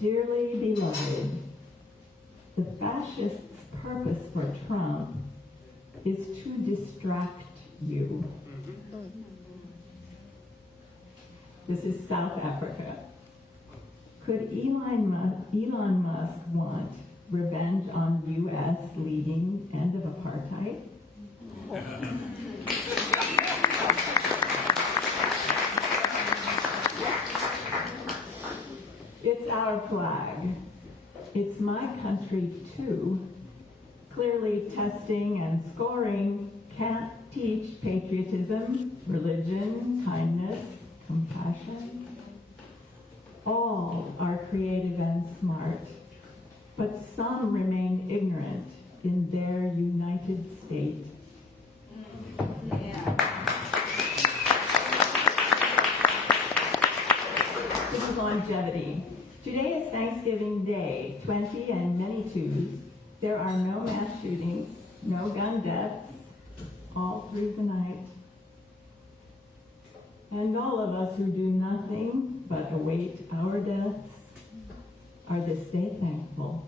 Dearly beloved, the fascists' purpose for Trump is to distract you. This is South Africa. Could Elon Musk want revenge on U.S. leading end of apartheid? It's our flag. It's my country too. Clearly testing and scoring can't teach patriotism, religion, kindness, compassion. All are creative and smart, but some remain ignorant in their United States. This is longevity. Today is Thanksgiving Day, 20 and many twos. There are no mass shootings, no gun deaths, all through the night. And all of us who do nothing but await our deaths are this day thankful.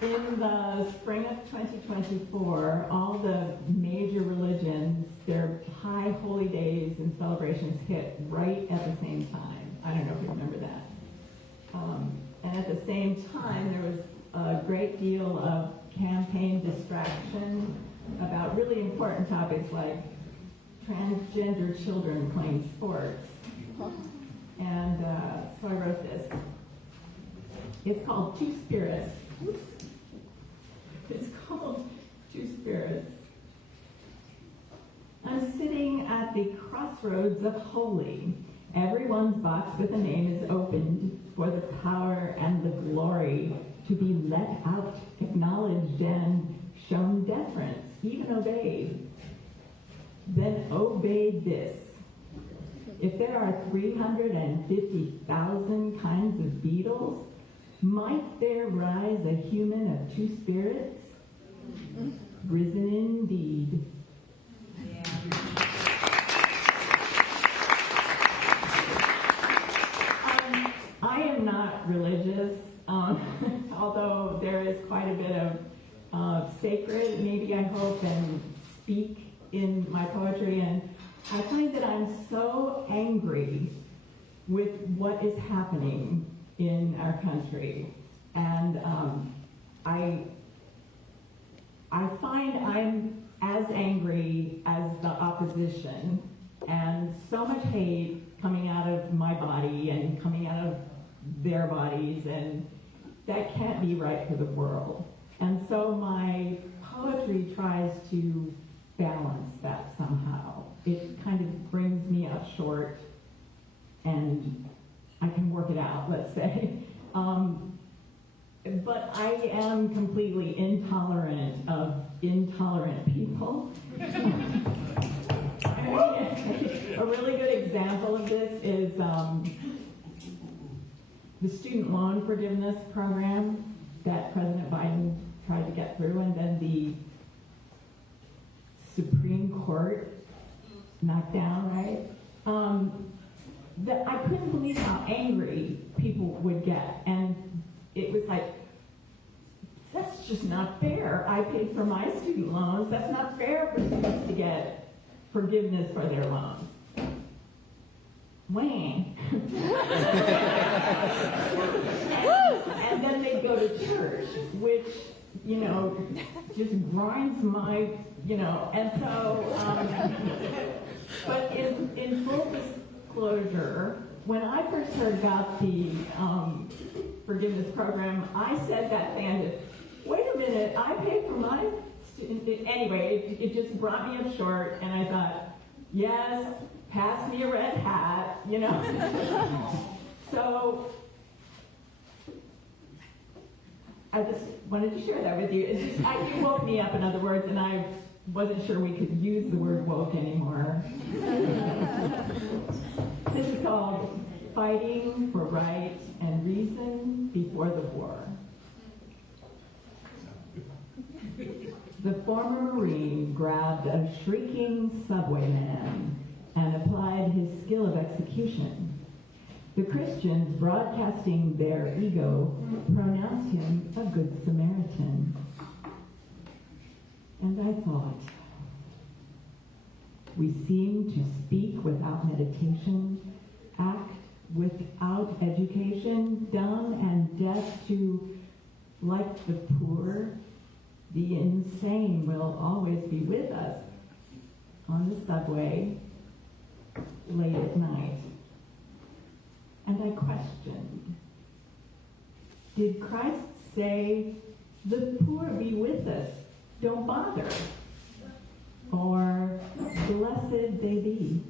In the spring of 2024, all the major religions, their high holy days and celebrations hit right at the same time. I don't know if you remember that. And at the same time, there was a great deal of campaign distraction about really important topics like transgender children playing sports. And so I wrote this. It's called Two Spirits. It's called Two Spirits. I'm sitting at the crossroads of holy. Everyone's box with a name is opened for the power and the glory to be let out, acknowledged, and shown deference, even obeyed. Then obey this. If there are 350,000 kinds of beetles, might there rise a human of two spirits? Risen indeed. I am not religious, although there is quite a bit of sacred, maybe I hope, and speak in my poetry, and I find that I'm so angry with what is happening in our country, and I find I'm as angry as the opposition, and so much hate coming out of my body and coming out of their bodies, and that can't be right for the world. And so my poetry tries to balance that somehow. It kind of brings me up short, and I can work it out, let's say. But I am completely intolerant of intolerant people. A really good example of this is the student loan forgiveness program that President Biden tried to get through, and then the Supreme Court knocked down, right? That I couldn't believe how angry people would get, and it was like, that's just not fair. I paid for my student loans. That's not fair for students to get forgiveness for their loans. Wang. and then they go to church, which, just grinds my, and so, but in full disclosure, when I first heard about the forgiveness program, I said that thing, wait a minute, I paid for my student. Anyway, it just brought me up short, and I thought, yes, pass me a red hat, So I just wanted to share that with you. It's just, you woke me up, in other words, and I wasn't sure we could use the word woke anymore. This is called Fighting for Right and Reason Before the War. The former Marine grabbed a shrieking subway man and applied his skill of execution. The Christians, broadcasting their ego, pronounced him a good Samaritan. And I thought, we seem to speak without meditation, act without education, dumb and deaf to, like the poor, the insane will always be with us on the subway late at night. And I questioned, did Christ say, the poor be with us, don't bother? Or, blessed they be?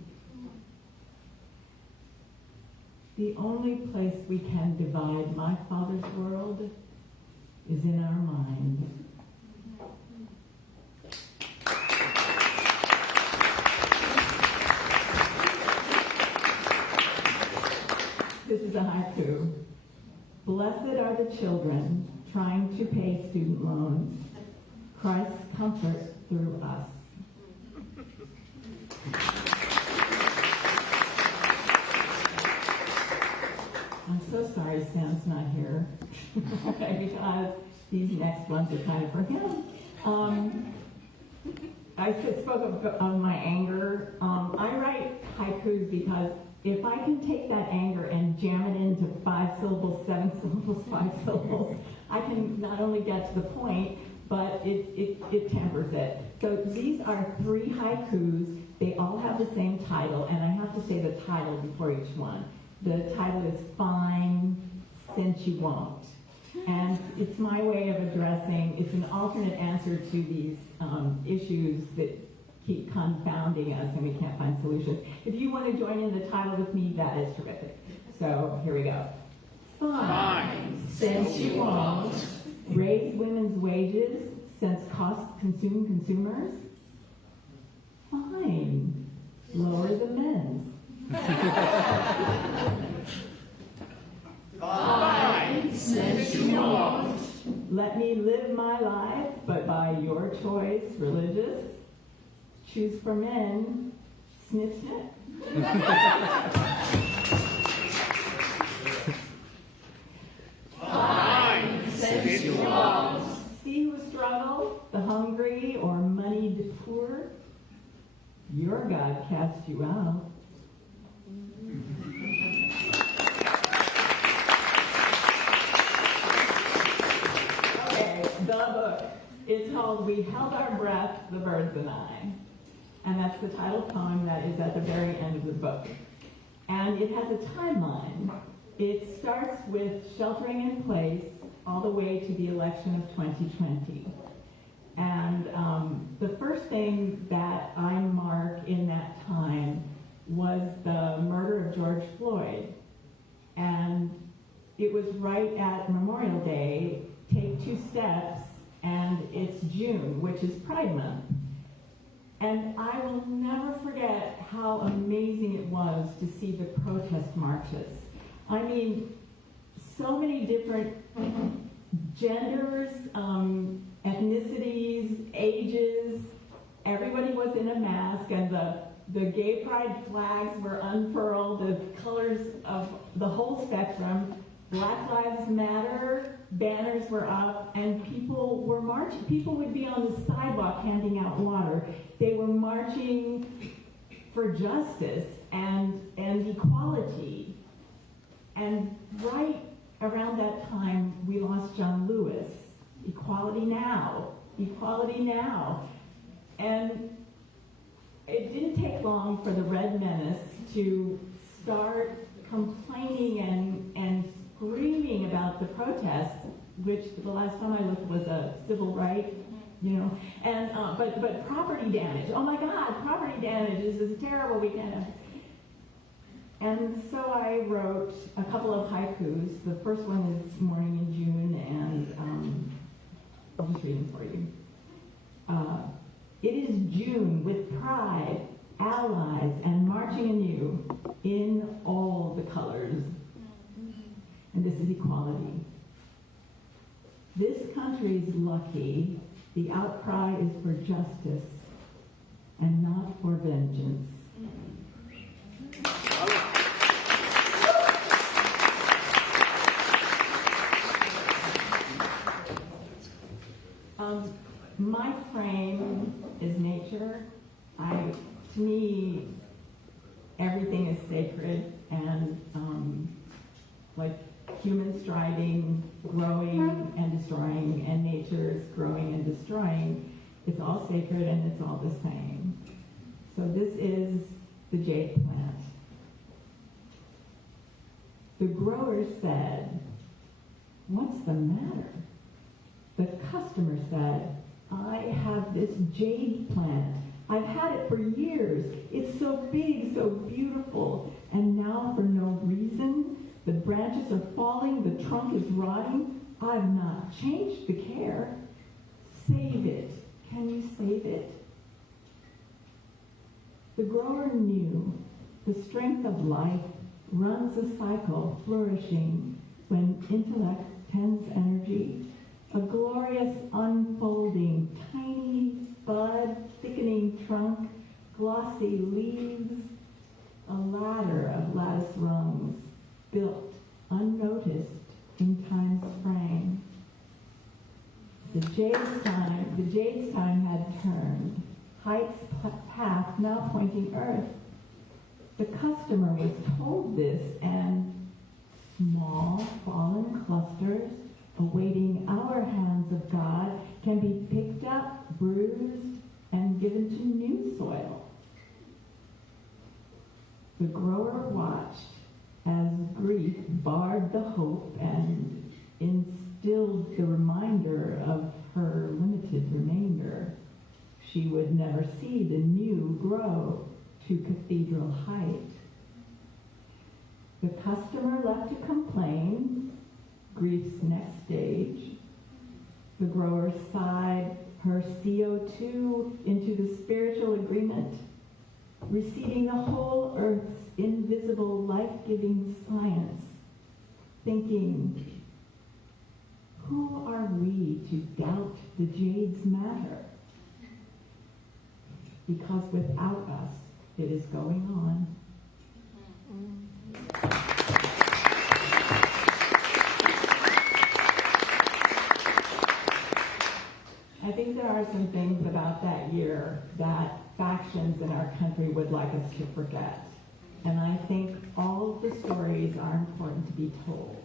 The only place we can divide my Father's world is in our mind. This is a haiku. Blessed are the children trying to pay student loans. Christ's comfort through us. I'm so sorry Sam's not here because these next ones are kind of for him. I spoke of my anger. I write haikus because if I can take that anger and jam it into 5 syllables, 7 syllables, 5 syllables, I can not only get to the point, but it tempers it. So these are 3 haikus. They all have the same title, and I have to say the title before each one. The title is Fine, Since You Won't. And it's my way of addressing, it's an alternate answer to these issues that keep confounding us and we can't find solutions. If you want to join in the title with me, that is terrific. So here we go. Fine, since you won't raise women's wages, since costs consume consumers. Fine, lower the men's. Fine, since you won't. Let me live my life, but by your choice, religious. Choose for men, snip, snip. Fine, since you won't. See who struggle, the hungry or moneyed poor? Your God cast you out. Okay, the book. It's called We Held Our Breath, the Birds and I. And that's the title poem that is at the very end of the book. And it has a timeline. It starts with sheltering in place all the way to the election of 2020. And the first thing that I mark in that time was the murder of George Floyd. And it was right at Memorial Day, take 2 steps, and it's June, which is Pride Month. And I will never forget how amazing it was to see the protest marches. I mean, so many different genders, ethnicities, ages. Everybody was in a mask, and the gay pride flags were unfurled, the colors of the whole spectrum. Black Lives Matter banners were up, and people were marching. People would be on the sidewalk handing out water. They were marching for justice and equality. And right around that time, we lost John Lewis. Equality now. Equality now. And it didn't take long for the Red Menace to start complaining and screaming about the protests, which the last time I looked was a civil right, and but property damage. Oh my God, property damage is terrible. We can't. And so I wrote a couple of haikus. The first one is Morning in June, and I'll just read them for you. It is June with pride, allies, and marching anew in all the colors. And this is equality. This country's lucky. The outcry is for justice and not for vengeance. My frame is nature. To me, everything is sacred, and like humans striving, growing and destroying, and nature's growing and destroying. It's all sacred and it's all the same. So this is the jade plant. The grower said, "What's the matter?" The customer said, "I have this jade plant. I've had it for years. It's so big, so beautiful. And now for no reason, the branches are falling, the trunk is rotting. I've not changed the care. Save it. Can you save it?" The grower knew the strength of life runs a cycle flourishing when intellect tends energy. A glorious unfolding, tiny bud, thickening trunk, glossy leaves, a ladder of lattice rungs, built unnoticed in time's frame. The jade's time had turned, height's path now pointing earth. The customer was told this, and small fallen clusters awaiting our hands of God can be picked up, bruised, and given to new soil. The grower watched as grief barred the hope and instilled she would never see the new grow to cathedral height. The customer left to complain, grief's next stage. The grower sighed her CO2 into the spiritual agreement, receiving the whole earth's invisible life-giving science, thinking, who are we to doubt the jade's matter? Because without us, it is going on. I think there are some things about that year that factions in our country would like us to forget. And I think all of the stories are important to be told.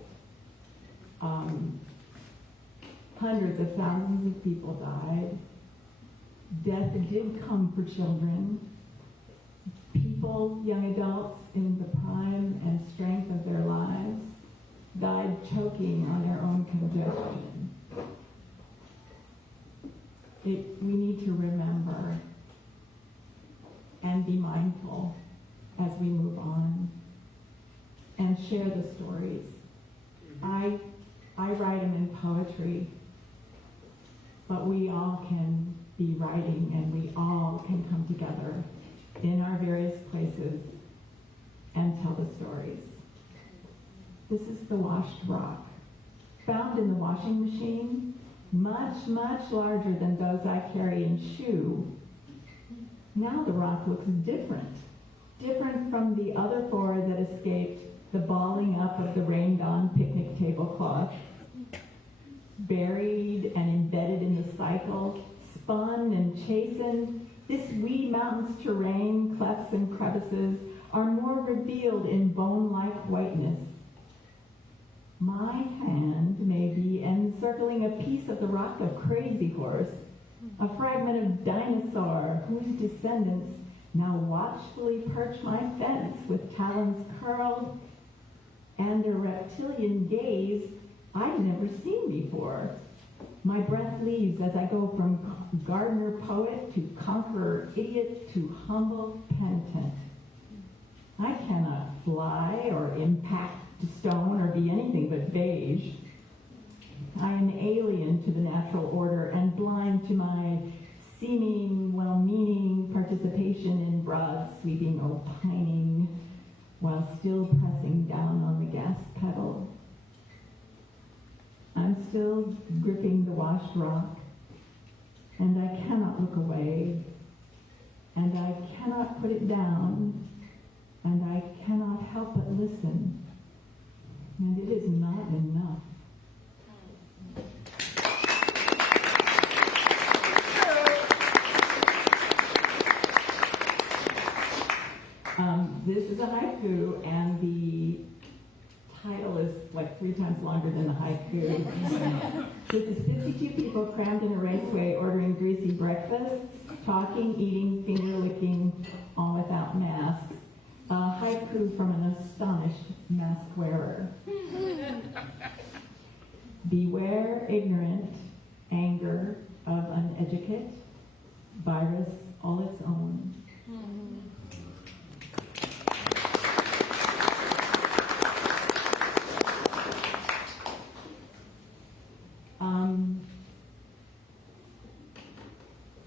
Hundreds of thousands of people died. Death did come for children. People, young adults in the prime and strength of their lives, died choking on their own congestion. We need to remember and be mindful as we move on and share the stories. I write them in poetry, but we all can be writing and we all can come together in our various places and tell the stories. This is the washed rock, found in the washing machine, much, much larger than those I carry in shoe. Now the rock looks different from the other four that escaped the balling up of the rained-on picnic tablecloth. Buried and embedded in the cycle, spun and chastened, this wee mountain's terrain, clefts and crevices, are more revealed in bone-like whiteness. My hand may be encircling a piece of the rock of Crazy Horse, a fragment of dinosaur whose descendants now watchfully perch my fence with talons curled and a reptilian gaze I've never seen before. My breath leaves as I go from gardener poet to conqueror idiot to humble penitent. I cannot fly or impact stone or be anything but beige. I am alien to the natural order and blind to my seeming, well-meaning participation in broad, sweeping opining while still pressing down on the gas pedal. I'm still gripping the washed rock, and I cannot look away, and I cannot put it down, and I cannot help but listen, and it is not enough. This is a haiku, and the title is like 3 times longer than the haiku. This is 52 people crammed in a raceway ordering greasy breakfasts, talking, eating, finger-licking, all without masks. A haiku from an astonished mask wearer. Beware ignorant anger of uneducate, virus all its own.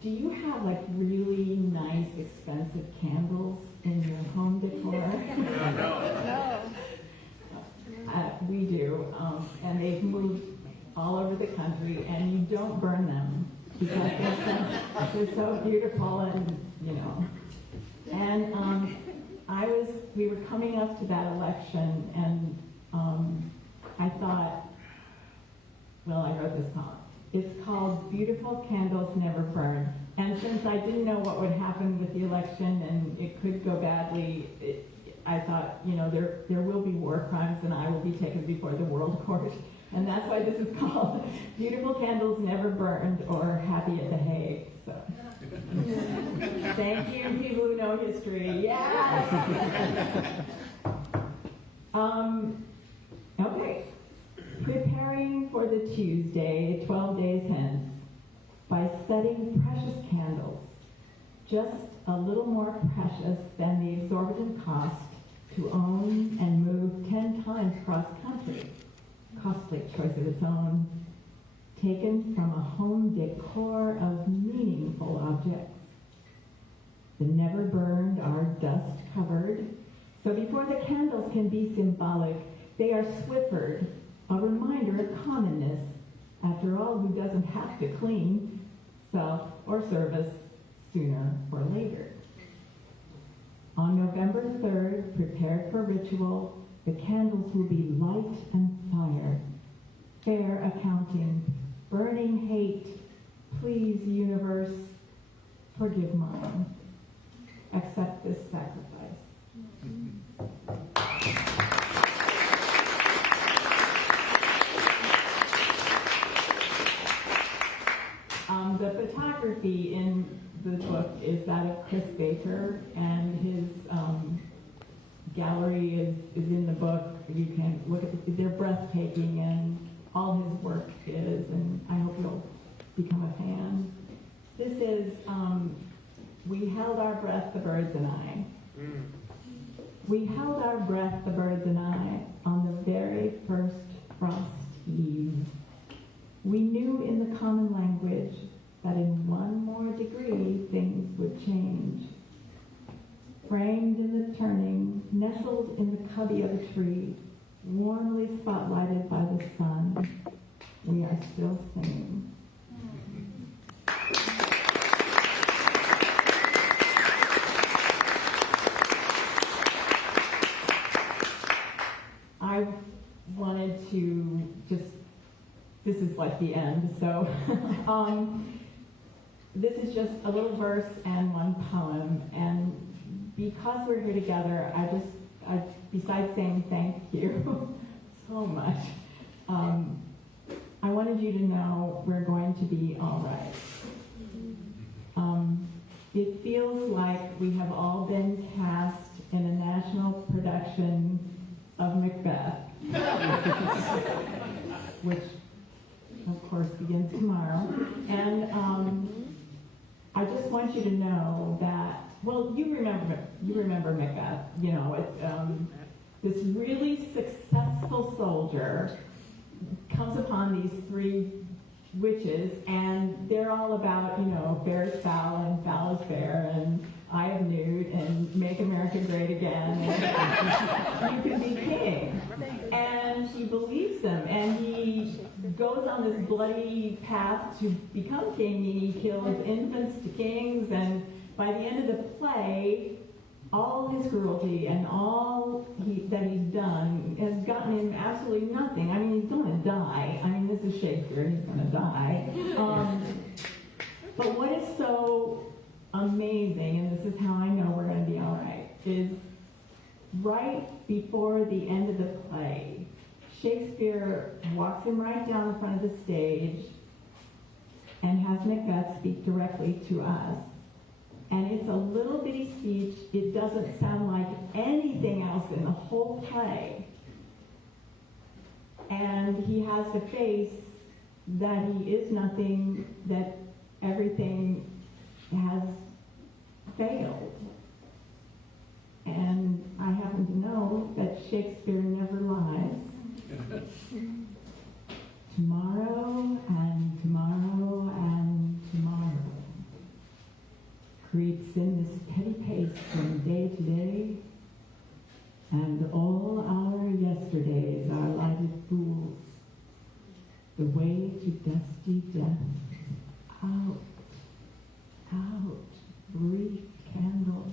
Do you have like really nice, expensive candles in your home decor? No. We do, and they've moved all over the country, and you don't burn them because they're so beautiful, and you know. And we were coming up to that election, and I thought, well, I wrote this poem. It's called Beautiful Candles Never Burn. And since I didn't know what would happen with the election and it could go badly, I thought, you know, there will be war crimes and I will be taken before the world court. And that's why this is called Beautiful Candles Never Burned or Happy at the Hague. So. Thank you, people who know history. Yes! Okay. Preparing for the Tuesday, 12 days hence, by setting precious candles just a little more precious than the exorbitant cost to own and move 10 times cross country. Costly choice of its own, taken from a home decor of meaningful objects. The never burned are dust covered, so before the candles can be symbolic, they are Swiffered, a reminder of commonness. After all, who doesn't have to clean, self or service, sooner or later? On November 3rd, prepared for ritual, the candles will be light and fire, fair accounting, burning hate, please universe, forgive mine, accept this sacrifice. The photography in the book is that of Chris Baker, and his gallery is in the book. You can look at they're breathtaking, and all his work is, and I hope you'll become a fan. This is We Held Our Breath, the Birds and I. We held our breath, the birds and I, on the very first frost eve. We knew in the common language that in one more degree things would change. Framed in the turning, nestled in the cubby of a tree, warmly spotlighted by the sun, we are still singing. I wanted to just, this is like the end, so this is just a little verse and one poem, and because we're here together, I besides saying thank you so much, I wanted you to know we're going to be all right. It feels like we have all been cast in a national production of Macbeth, which of course begins tomorrow. And I just want you to know that, well, you remember Macbeth. You know, it's this really successful soldier comes upon these three witches, and they're all about, you know, fair is foul and foul is fair, and I have nude, and make America great again, and you can be king. And he believes them, and he goes on this bloody path to become king, and he kills infants to kings, and by the end of the play, all his cruelty and all that he's done has gotten him absolutely nothing. I mean, he's going to die. I mean, this is Shakespeare, he's going to die. But what is so amazing, and this is how I know we're going to be all right, is right before the end of the play, Shakespeare walks him right down in front of the stage and has Macbeth speak directly to us. And it's a little bitty speech. It doesn't sound like anything else in the whole play. And he has to face that he is nothing, that everything has failed. And I happen to know that Shakespeare never lies. Tomorrow and tomorrow and tomorrow creeps in this petty pace from day to day, and all our yesterdays are lighted fools, the way to dusty death. Out, out, brief candle.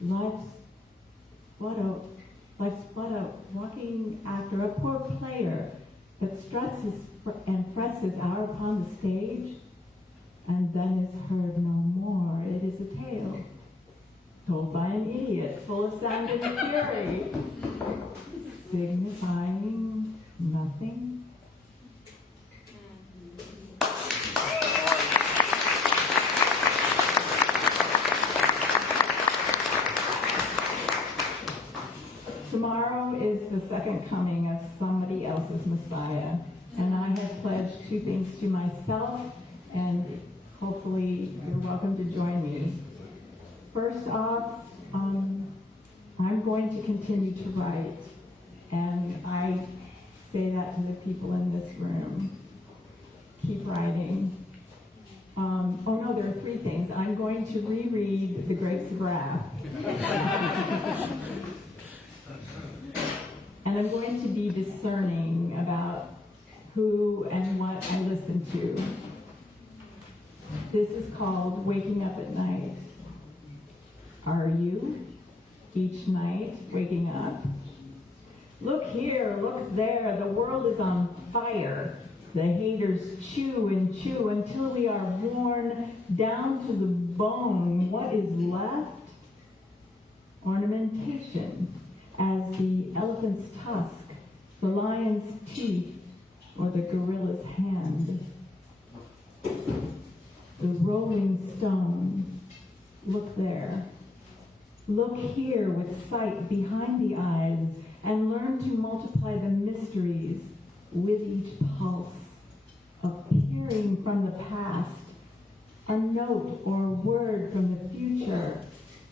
Life's but a walking after a poor player that struts and frets his hour upon the stage, and then is heard no more. It is a tale told by an idiot, full of sound and fury, signifying nothing. Tomorrow is the second coming of somebody else's Messiah, and I have pledged two things to myself and hopefully you're welcome to join me. First off, I'm going to continue to write, and I say that to the people in this room. Keep writing. Oh no, there are three things. I'm going to reread The Grapes of Wrath. And I'm going to be discerning about who and what I listen to. This is called Waking Up at Night. Are you, each night, waking up? Look here, look there, the world is on fire. The haters chew and chew until we are worn down to the bone. What is left? Ornamentation, as the elephant's tusk, the lion's teeth, or the gorilla's hand. The rolling stone. Look there. Look here with sight behind the eyes and learn to multiply the mysteries with each pulse, appearing from the past, a note or word from the future,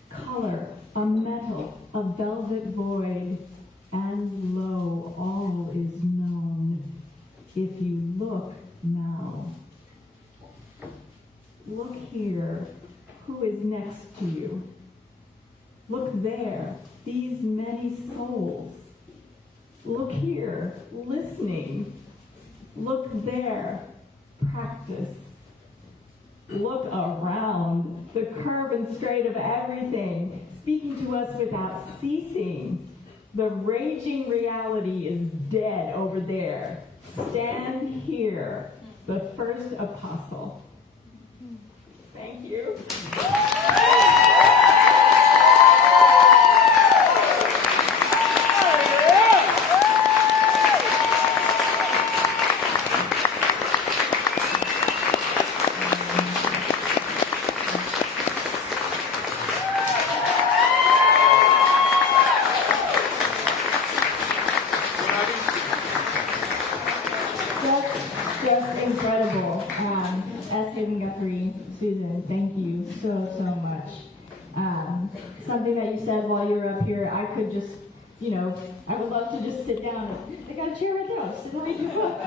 color, a metal, a velvet void, and lo, all is known. If you look now. Look here, who is next to you? Look there, these many souls. Look here, listening. Look there, practice. Look around, the curve and straight of everything, speaking to us without ceasing. The raging reality is dead over there. Stand here, the first apostle. Thank you. Just incredible. S. Hayden Guthrie, Susan, thank you so much. Something that you said while you were up here, I could just, I would love to just sit down. I got a chair right there. I'll just sit and read your book.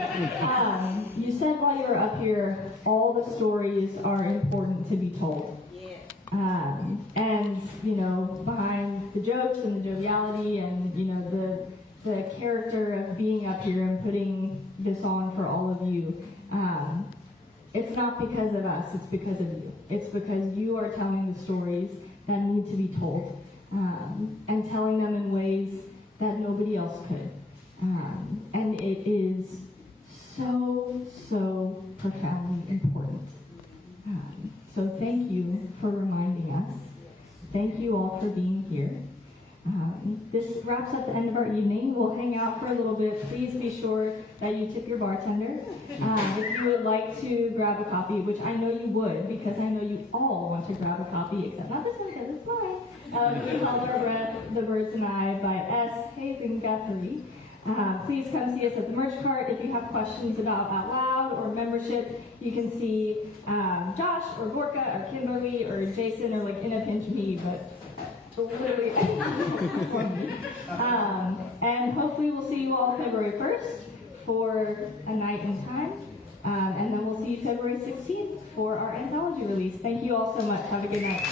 You said while you were up here, all the stories are important to be told. And, behind the jokes and the joviality and, the character of being up here and putting this on for all of you, it's not because of us, it's because of you. It's because you are telling the stories that need to be told, and telling them in ways that nobody else could. And it is so profoundly important. So thank you for reminding us. Thank you all for being here. This wraps up the end of our evening. We'll hang out for a little bit. Please be sure that you tip your bartender. If you would like to grab a copy, which I know you would, because I know you all want to grab a copy, except not this one because it's mine. We Held Our Breath, The Birds and I by S. Hayden Guthrie. Please come see us at the merch cart. If you have questions about Out Loud or membership, you can see Josh or Gorka or Kimberly or Jason, or in a pinch me, but literally and hopefully we'll see you all February 1st for a night and time, and then we'll see you February 16th for our anthology release. Thank you all so much. Have a good night.